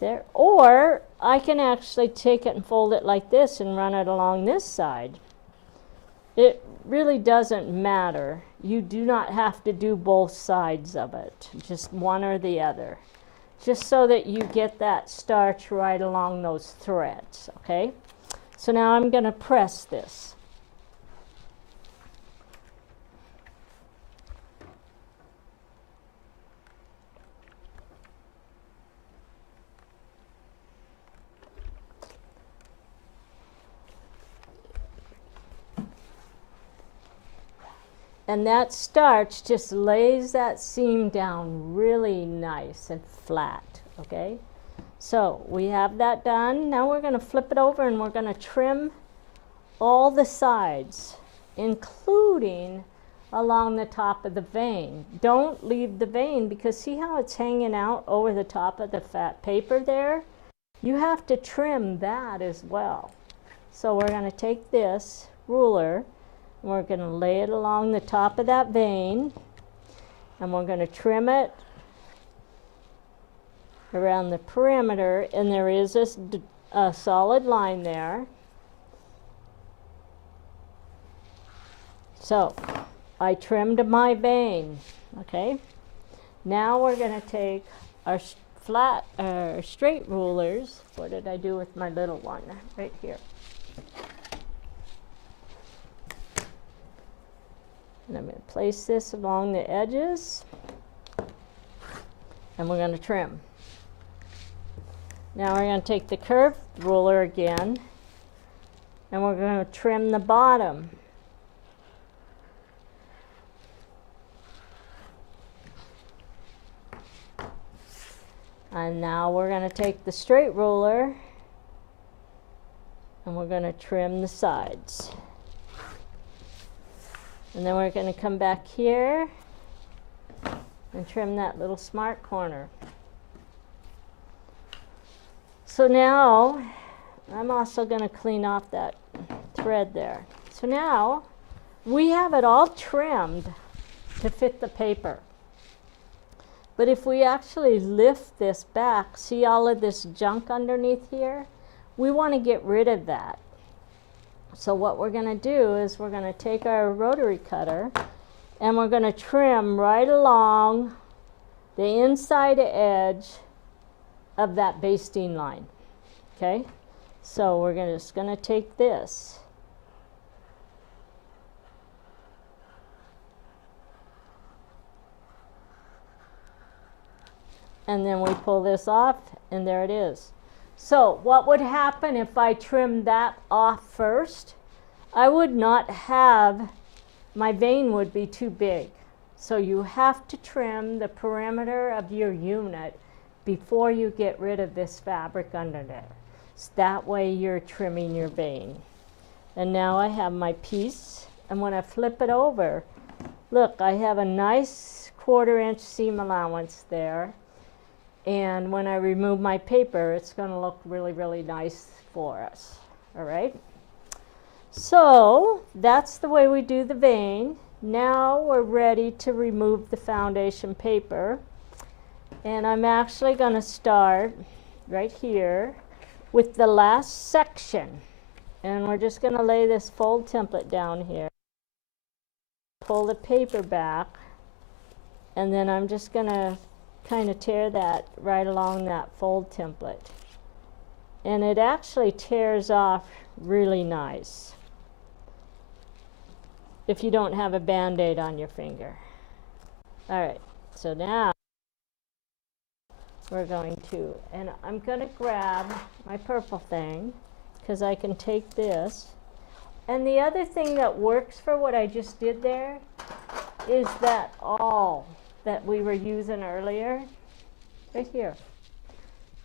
There, or I can actually take it and fold it like this and run it along this side. It really doesn't matter. You do not have to do both sides of it, just one or the other, just so that you get that starch right along those threads. Okay, so now I'm going to press this. And that starch just lays that seam down really nice and flat, okay? So we have that done. Now we're going to flip it over and we're going to trim all the sides, including along the top of the vein. Don't leave the vein, because see how it's hanging out over the top of the fat paper there? You have to trim that as well. So we're going to take this ruler and we're going to lay it along the top of that vein, and we're going to trim it around the perimeter, and there is a solid line there. So I trimmed my vein, okay? Now we're going to take our straight rulers. What did I do with my little one? Right here. And I'm going to place this along the edges, and we're going to trim. Now we're going to take the curved ruler again, and we're going to trim the bottom. And now we're going to take the straight ruler and we're going to trim the sides. And then we're going to come back here and trim that little smart corner. So now I'm also going to clean off that thread there. So now we have it all trimmed to fit the paper. But if we actually lift this back, see all of this junk underneath here? We want to get rid of that. So what we're going to do is we're going to take our rotary cutter and we're going to trim right along the inside edge of that basting line. Okay? So we're just going to take this. And then we pull this off, and there it is. So what would happen if I trimmed that off first? I would not have, my vein would be too big. So you have to trim the perimeter of your unit before you get rid of this fabric under there. So that way you're trimming your vein. And now I have my piece, and when I flip it over, look, I have a nice 1/4 inch seam allowance there. And when I remove my paper, it's going to look really, really nice for us. All right? So that's the way we do the vein. Now we're ready to remove the foundation paper. And I'm actually going to start right here with the last section. And we're just going to lay this fold template down here. Pull the paper back. And then I'm just going to kind of tear that right along that fold template. And it actually tears off really nice if you don't have a band-aid on your finger. All right, so now we're going to, and I'm going to grab my purple thing because I can take this. And the other thing that works for what I just did there is that awl that we were using earlier, right here.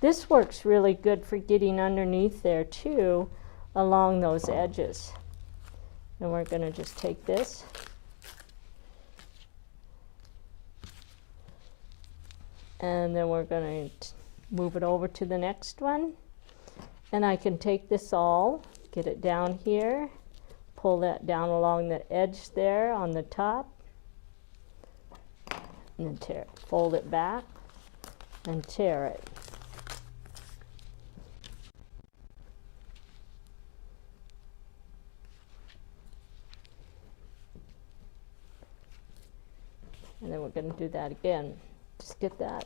This works really good for getting underneath there too, along those edges. And we're going to just take this and then we're going to move it over to the next one. And I can take this awl, get it down here, pull that down along the edge there on the top, and then tear it, fold it back and tear it. And then we're going to do that again. Just get that.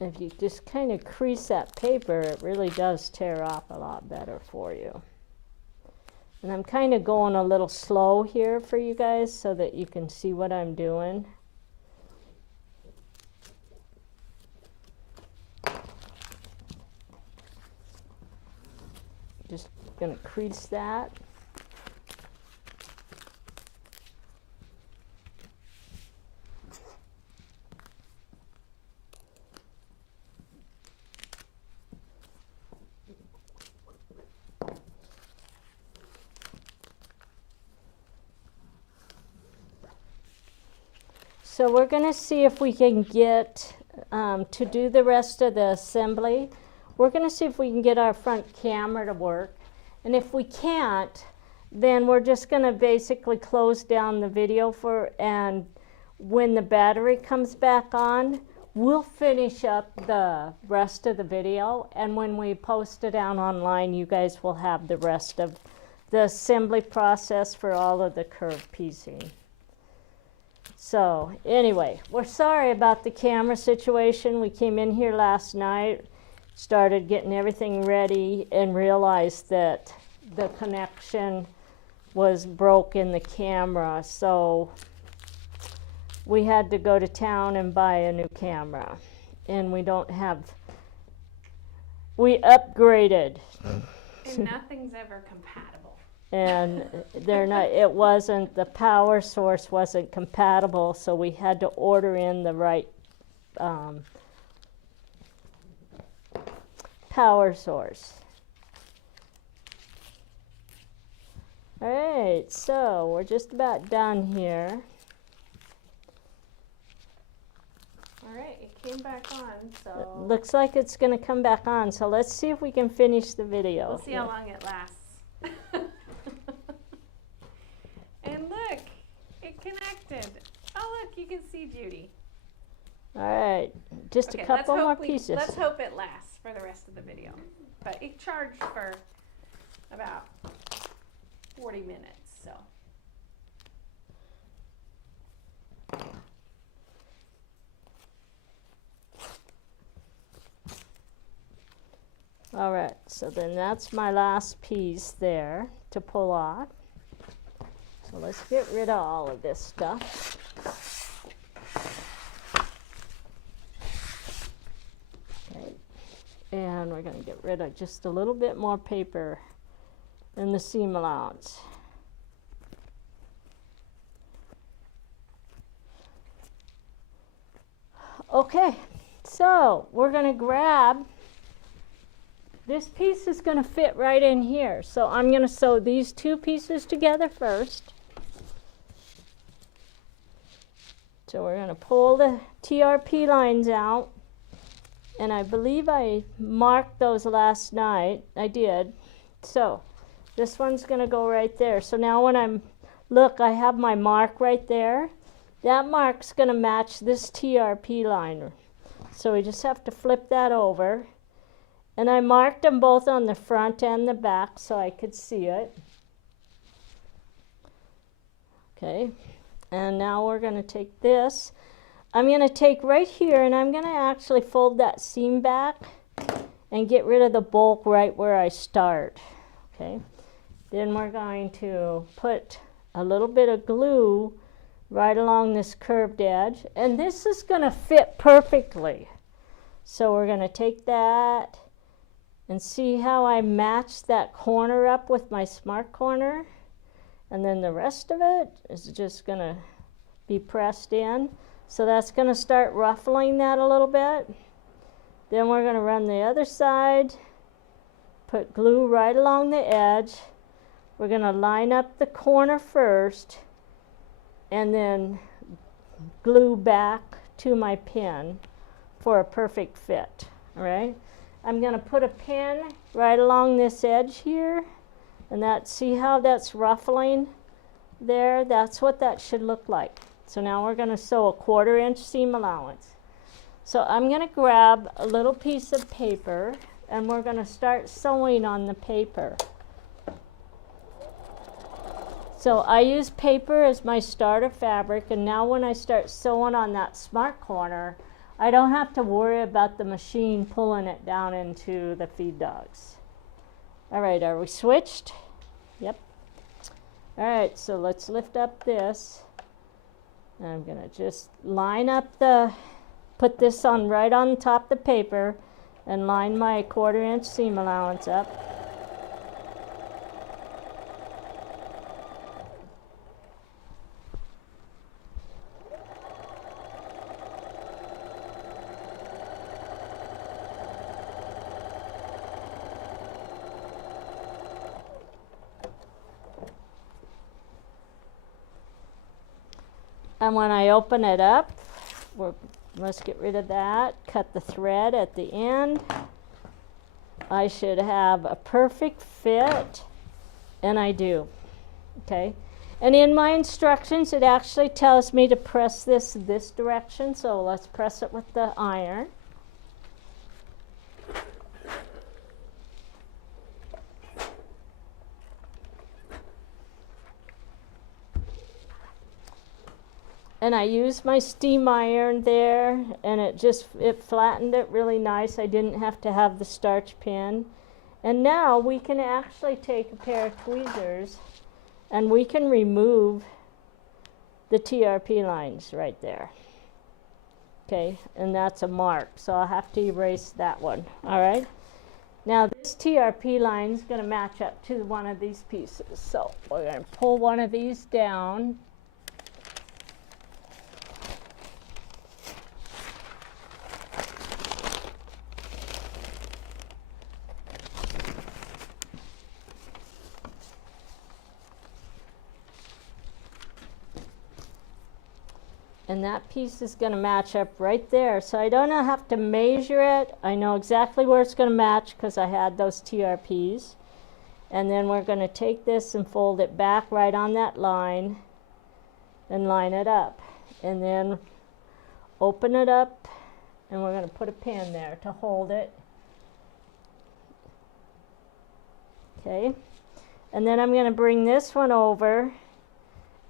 If you just kind of crease that paper, it really does tear off a lot better for you. And I'm kind of going a little slow here for you guys so that you can see what I'm doing. Just Gonna crease that. So we're going to see if we can get, to do the rest of the assembly, we're going to see if we can get our front camera to work. And if we can't, then we're just going to basically close down the video and when the battery comes back on, we'll finish up the rest of the video. And when we post it out online, you guys will have the rest of the assembly process for all of the curved piecing. So anyway, we're sorry about the camera situation. We came in here last night, started getting everything ready, and realized that the connection was broke in the camera. So we had to go to town and buy a new camera. And we upgraded. And nothing's ever compatible. And the power source wasn't compatible, so we had to order in the right power source. All right, so we're just about done here. All right, it came back on, so. It looks like it's going to come back on, so let's see if we can finish the video. We'll see how long it lasts. And look, it connected. Oh, look, you can see Judy. All right, just Okay, a couple more pieces. Let's hope it lasts for the rest of the video. But it charged for about 40 minutes, so. All right, so then that's my last piece there to pull off. So let's get rid of all of this stuff. Okay. And we're going to get rid of just a little bit more paper in the seam allowance. Okay, so we're going to grab, this piece is going to fit right in here. So I'm going to sew these two pieces together first. So we're going to pull the TRP lines out. And I believe I marked those last night. I did. So this one's going to go right there. So now when look, I have my mark right there. That mark's going to match this TRP line. So we just have to flip that over. And I marked them both on the front and the back so I could see it. Okay, and now we're going to take this. I'm going to take right here and I'm going to actually fold that seam back and get rid of the bulk right where I start. Okay, then we're going to put a little bit of glue right along this curved edge. And this is going to fit perfectly. So we're going to take that and see how I match that corner up with my smart corner. And then the rest of it is just going to be pressed in. So that's going to start ruffling that a little bit. Then we're going to run the other side, put glue right along the edge. We're going to line up the corner first and then glue back to my pin for a perfect fit. All right. I'm going to put a pin right along this edge here, and see how that's ruffling there? That's what that should look like. So now we're going to sew a 1/4 inch seam allowance. So I'm going to grab a little piece of paper and we're going to start sewing on the paper. So I use paper as my starter fabric, and now when I start sewing on that smart corner, I don't have to worry about the machine pulling it down into the feed dogs. All right, are we switched? Yep. All right, so let's lift up this. And I'm gonna just line up put this on right on top of the paper and line my 1/4 inch seam allowance up. And when I open it up, let's get rid of that, cut the thread at the end. I should have a perfect fit, and I do. Okay, and in my instructions it actually tells me to press this direction, so let's press it with the iron. And I used my steam iron there, and it flattened it really nice. I didn't have to have the starch pin. And now we can actually take a pair of tweezers and we can remove the TRP lines right there. Okay, and that's a mark, so I'll have to erase that one. All right. Now this TRP line is going to match up to one of these pieces. So we're going to pull one of these down. And that piece is going to match up right there. So I don't have to measure it. I know exactly where it's going to match because I had those TRPs. And then we're going to take this and fold it back right on that line and line it up. And then open it up, and we're going to put a pin there to hold it. Okay. And then I'm going to bring this one over,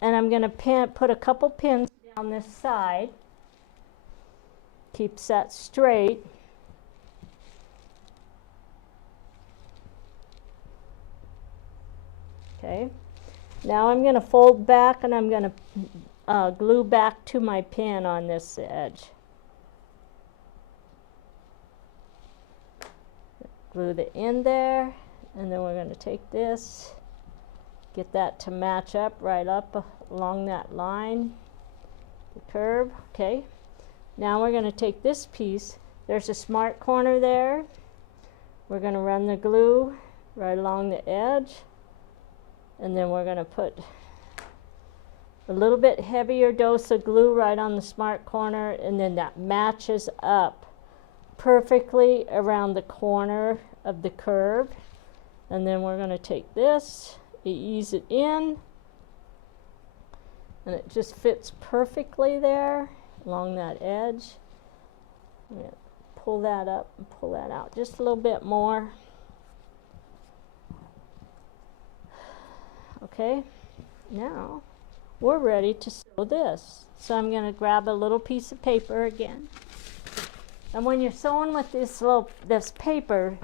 and I'm going to put a couple pins on this side. Keeps that straight. Okay. Now I'm going to fold back, and I'm going to glue back to my pin on this edge. Glue the end there, and then we're going to take this, get that to match up right up along that line. The curve. Okay, now we're going to take this piece. There's a smart corner there. We're going to run the glue right along the edge, and then we're going to put a little bit heavier dose of glue right on the smart corner, and then that matches up perfectly around the corner of the curve. And then we're going to take this, ease it in, and it just fits perfectly there along that edge. I'm going to pull that up and pull that out just a little bit more. Okay, now we're ready to sew this. So I'm going to grab a little piece of paper again. And when you're sewing with this paper,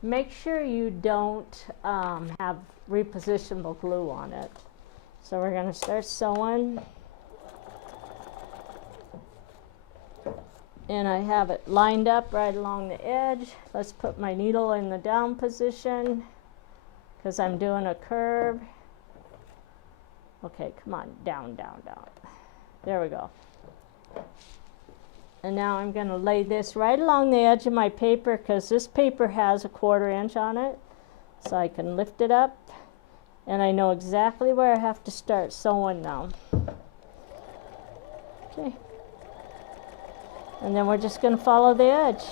make sure you don't have repositionable glue on it. So we're going to start sewing, and I have it lined up right along the edge. Let's put my needle in the down position because I'm doing a curve. Okay, come on, down, down, down. There we go. And now I'm going to lay this right along the edge of my paper because this paper has a 1/4 inch on it. So I can lift it up, and I know exactly where I have to start sewing now. Okay. And then we're just going to follow the edge.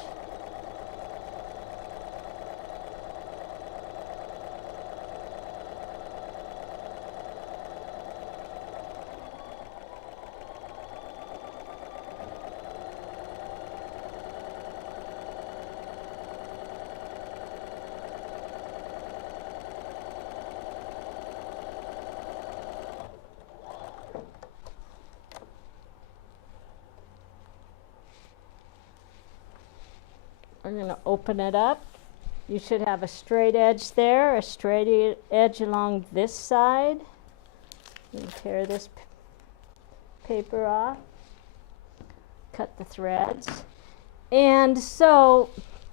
We're going to open it up. You should have a straight edge there, a straight edge along this side. You can tear this paper off, cut the threads. And so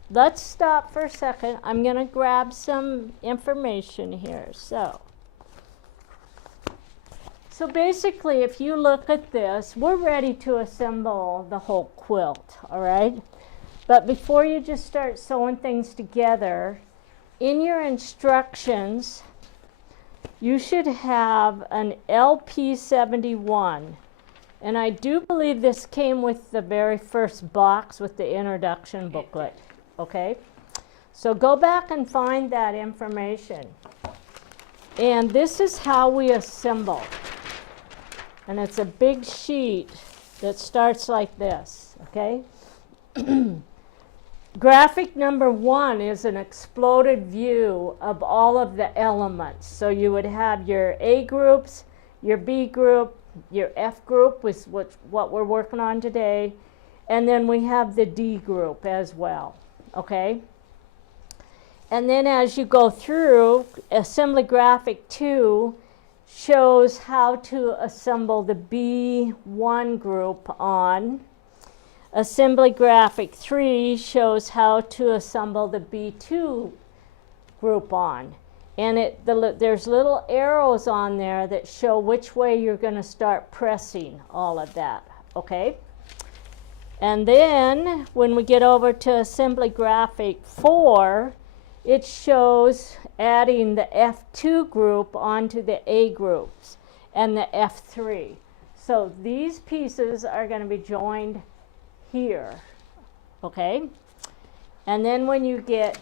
let's stop for a second. I'm going to grab some information here. So basically, if you look at this, we're ready to assemble the whole quilt, all right? But before you just start sewing things together, in your instructions, you should have an LP71. And I do believe this came with the very first box with the introduction booklet. Okay? So go back and find that information. And this is how we assemble. And it's a big sheet that starts like this, okay? Graphic number 1 is an exploded view of all of the elements. So you would have your A groups, your B group, your F group, which what we're working on today, and then we have the D group as well, okay? And then as you go through, Assembly Graphic 2 shows how to assemble the B1 group on. Assembly Graphic 3 shows how to assemble the B2 group on. And there's little arrows on there that show which way you're going to start pressing all of that, okay? And then when we get over to Assembly Graphic 4, it shows adding the F2 group onto the A groups and the F3. So these pieces are going to be joined here, okay? And then when you get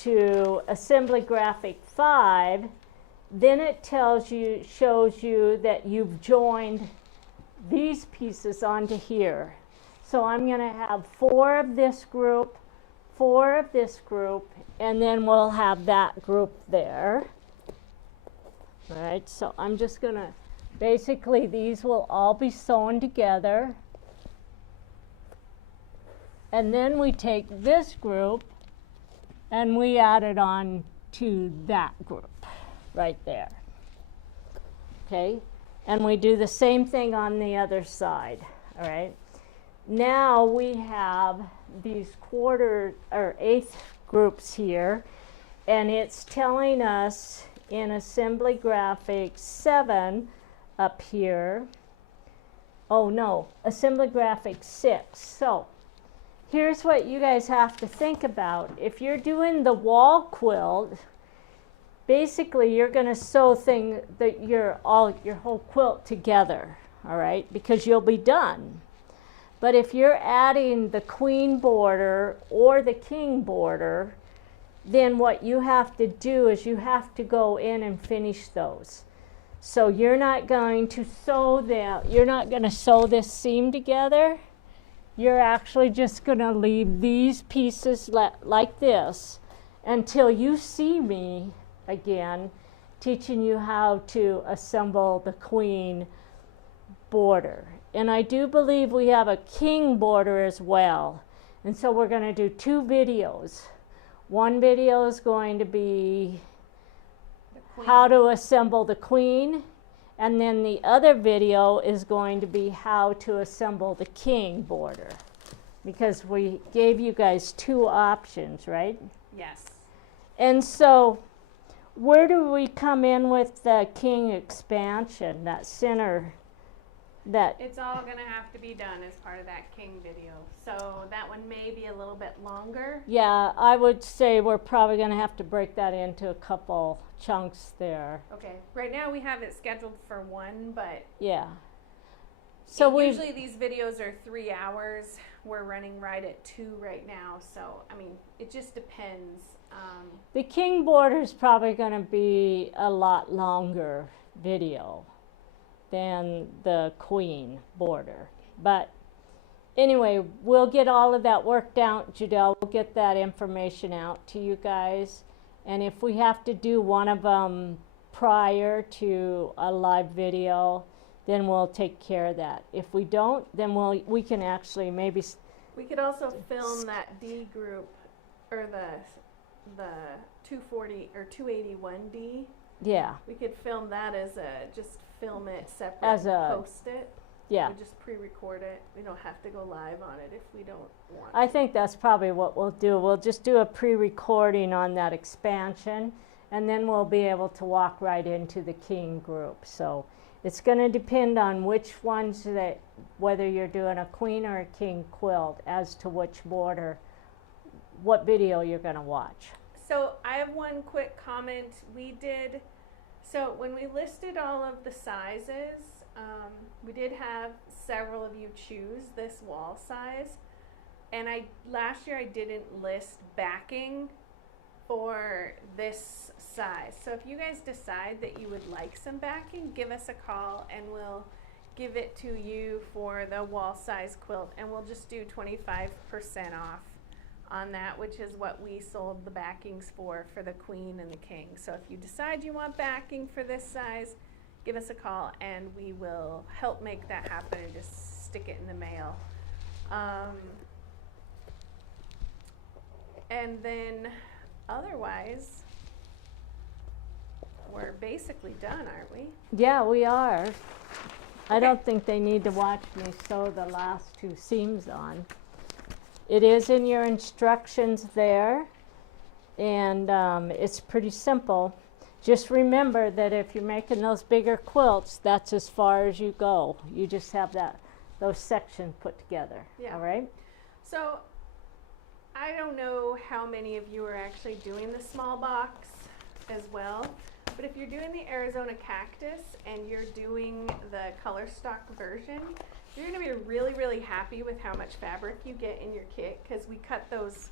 to Assembly Graphic 5, then it shows you that you've joined these pieces onto here. So I'm going to have 4 of this group, 4 of this group, and then we'll have that group there. All right, so I'm just going to, basically these will all be sewn together. And then we take this group and we add it on to that group right there. Okay, and we do the same thing on the other side. All right, now we have these quarter or eighth groups here, and it's telling us in Assembly Graphic 7 up here, oh no, Assembly Graphic 6. So here's what you guys have to think about. If you're doing the wall quilt, basically you're going to sew your whole quilt together, all right, because you'll be done. But if you're adding the queen border or the king border, then what you have to do is you have to go in and finish those. So you're not going to sew this seam together. You're actually just going to leave these pieces like this until you see me again teaching you how to assemble the queen border. And I do believe we have a king border as well. And so we're going to do 2 videos. One video is going to be how to assemble the queen, and then the other video is going to be how to assemble the king border, because we gave you guys 2 options, right? Yes. And so where do we come in with the king expansion, that center? It's all going to have to be done as part of that king video. So that one may be a little bit longer. Yeah, I would say we're probably going to have to break that into a couple chunks there. Okay. Right now we have it scheduled for 1, but yeah. So usually these videos are 3 hours. We're running right at 2 right now. So, I mean, it just depends. The king border is probably going to be a lot longer video than the queen border. But anyway, we'll get all of that worked out, Judel. We'll get that information out to you guys. And if we have to do one of them prior to a live video, then we'll take care of that. If we don't, then we can actually maybe... We could also film that D group, or the 240 or 281D. Yeah. We could film that just film it separate and post it. Yeah. We just pre-record it. We don't have to go live on it if we don't want I think that's probably what we'll do. We'll just do a pre-recording on that expansion, and then we'll be able to walk right into the king group. So it's going to depend on which ones whether you're doing a queen or a king quilt as to which border, what video you're going to watch. So I have one quick comment. So when we listed all of the sizes, We did have several of you choose this wall size, and last year I didn't list backing for this size. So if you guys decide that you would like some backing, give us a call and we'll give it to you for the wall size quilt, and we'll just do 25% off on that, which is what we sold the backings for the queen and the king. So if you decide you want backing for this size, give us a call and we will help make that happen and just stick it in the mail. And then otherwise, we're basically done, aren't we? Yeah, we are. I Okay. don't think they need to watch me sew the last two seams on. It is in your instructions there, and it's pretty simple. Just remember that if you're making those bigger quilts, that's as far as you go. You just have those sections put together. Yeah. All right? So I don't know how many of you are actually doing the small box as well, but if you're doing the Arizona cactus and you're doing the color stock version, you're going to be really, really happy with how much fabric you get in your kit, because we cut those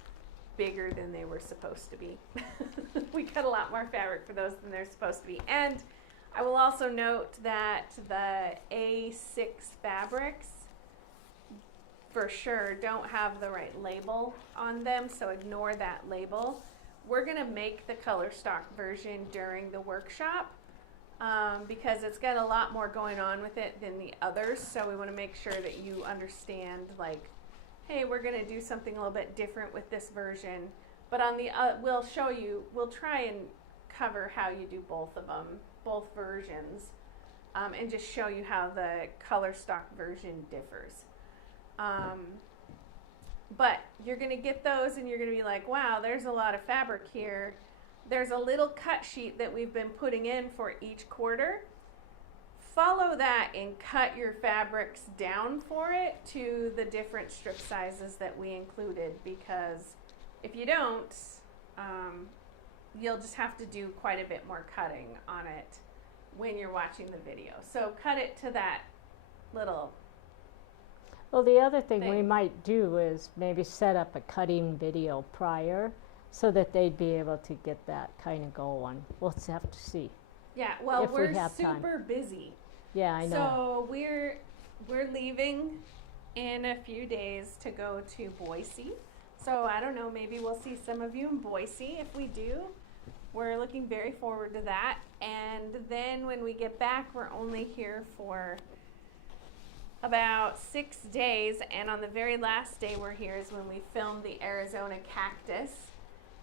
bigger than they were supposed to be. We cut a lot more fabric for those than they're supposed to be. And I will also note that the A6 fabrics for sure don't have the right label on them, so ignore that label. We're gonna make the color stock version during the workshop because it's got a lot more going on with it than the others, so we want to make sure that you understand, like, hey, we're gonna do something a little bit different with this version, but on the we'll show you, we'll try and cover how you do both of them, both versions, and just show you how the color stock version differs. But you're going to get those and you're going to be like, wow, there's a lot of fabric here. There's a little cut sheet that we've been putting in for each quarter. Follow that and cut your fabrics down for it to the different strip sizes that we included, because if you don't, you'll just have to do quite a bit more cutting on it when you're watching the video. So cut it to that little. Well, the other thing we might do is maybe set up a cutting video prior so that they'd be able to get that kind of going. We'll just have to see. Yeah, well, If we we're have time. super busy. Yeah, I know. So we're leaving in a few days to go to Boise. So I don't know, maybe we'll see some of you in Boise. If we do, we're looking very forward to that. And then when we get back, we're only here for about 6 days, and on the very last day we're here is when we film the Arizona cactus,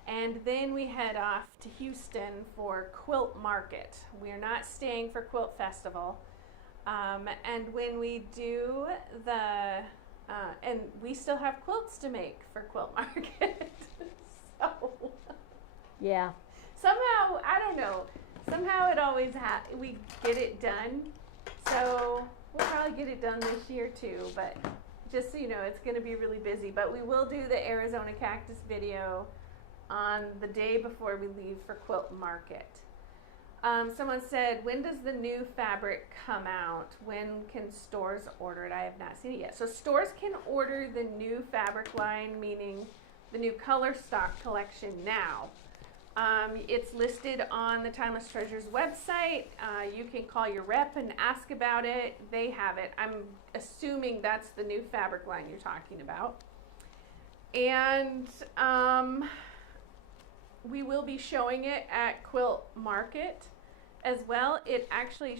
and then we head off to Houston for Quilt Market. We are not staying for Quilt Festival, and when we do and we still have quilts to make for Quilt Market. So Yeah. somehow, I don't know, somehow it always we get it done. So we'll probably get it done this year too, but just so you know, it's going to be really busy. But we will do the Arizona cactus video on the day before we leave for Quilt Market. Someone said, when does the new fabric come out? When can stores order it? I have not seen it yet. So stores can order the new fabric line, meaning the new color stock collection now. It's listed on the Timeless Treasures website. You can call your rep and ask about it. They have it. I'm assuming that's the new fabric line you're talking about. And we will be showing it at Quilt Market as well. It actually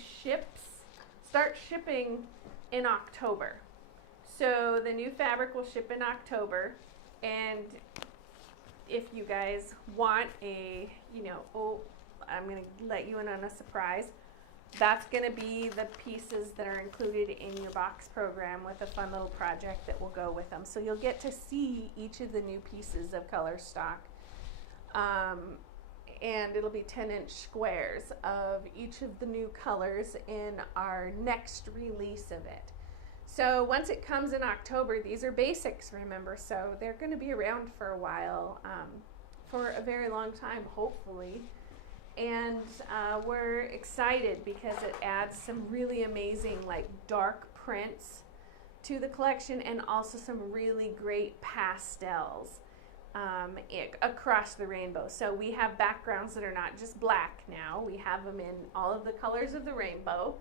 starts shipping in October. So the new fabric will ship in October, and if you guys want I'm going to let you in on a surprise. That's going to be the pieces that are included in your box program with a fun little project that will go with them. So you'll get to see each of the new pieces of color stock. And it'll be 10-inch squares of each of the new colors in our next release of it. So once it comes in October, these are basics, remember, so they're going to be around for a while, for a very long time, hopefully. And we're excited because it adds some really amazing like dark prints to the collection, and also some really great pastels across the rainbow. So we have backgrounds that are not just black now. We have them in all of the colors of the rainbow.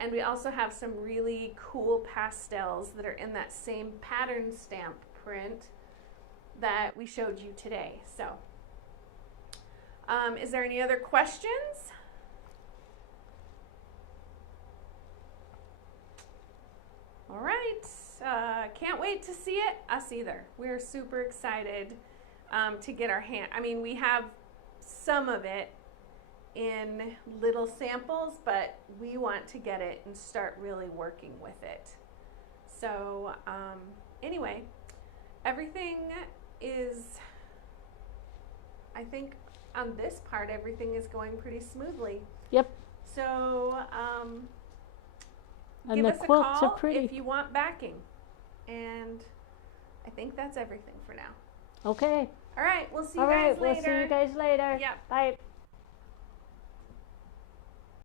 And we also have some really cool pastels that are in that same pattern stamp print that we showed you today. So, is there any other questions? All right, can't wait to see it. Us either. We're super excited to get our hand. I mean, we have some of it in little samples, but we want to get it and start really working with it. So anyway, everything is, I think on this part, everything is going pretty smoothly. Yep. So And give the us a quilts call are pretty. if you want backing. And I think that's everything for now. Okay. All right, we'll see you All guys right, later. we'll see you guys later. Yep. Bye.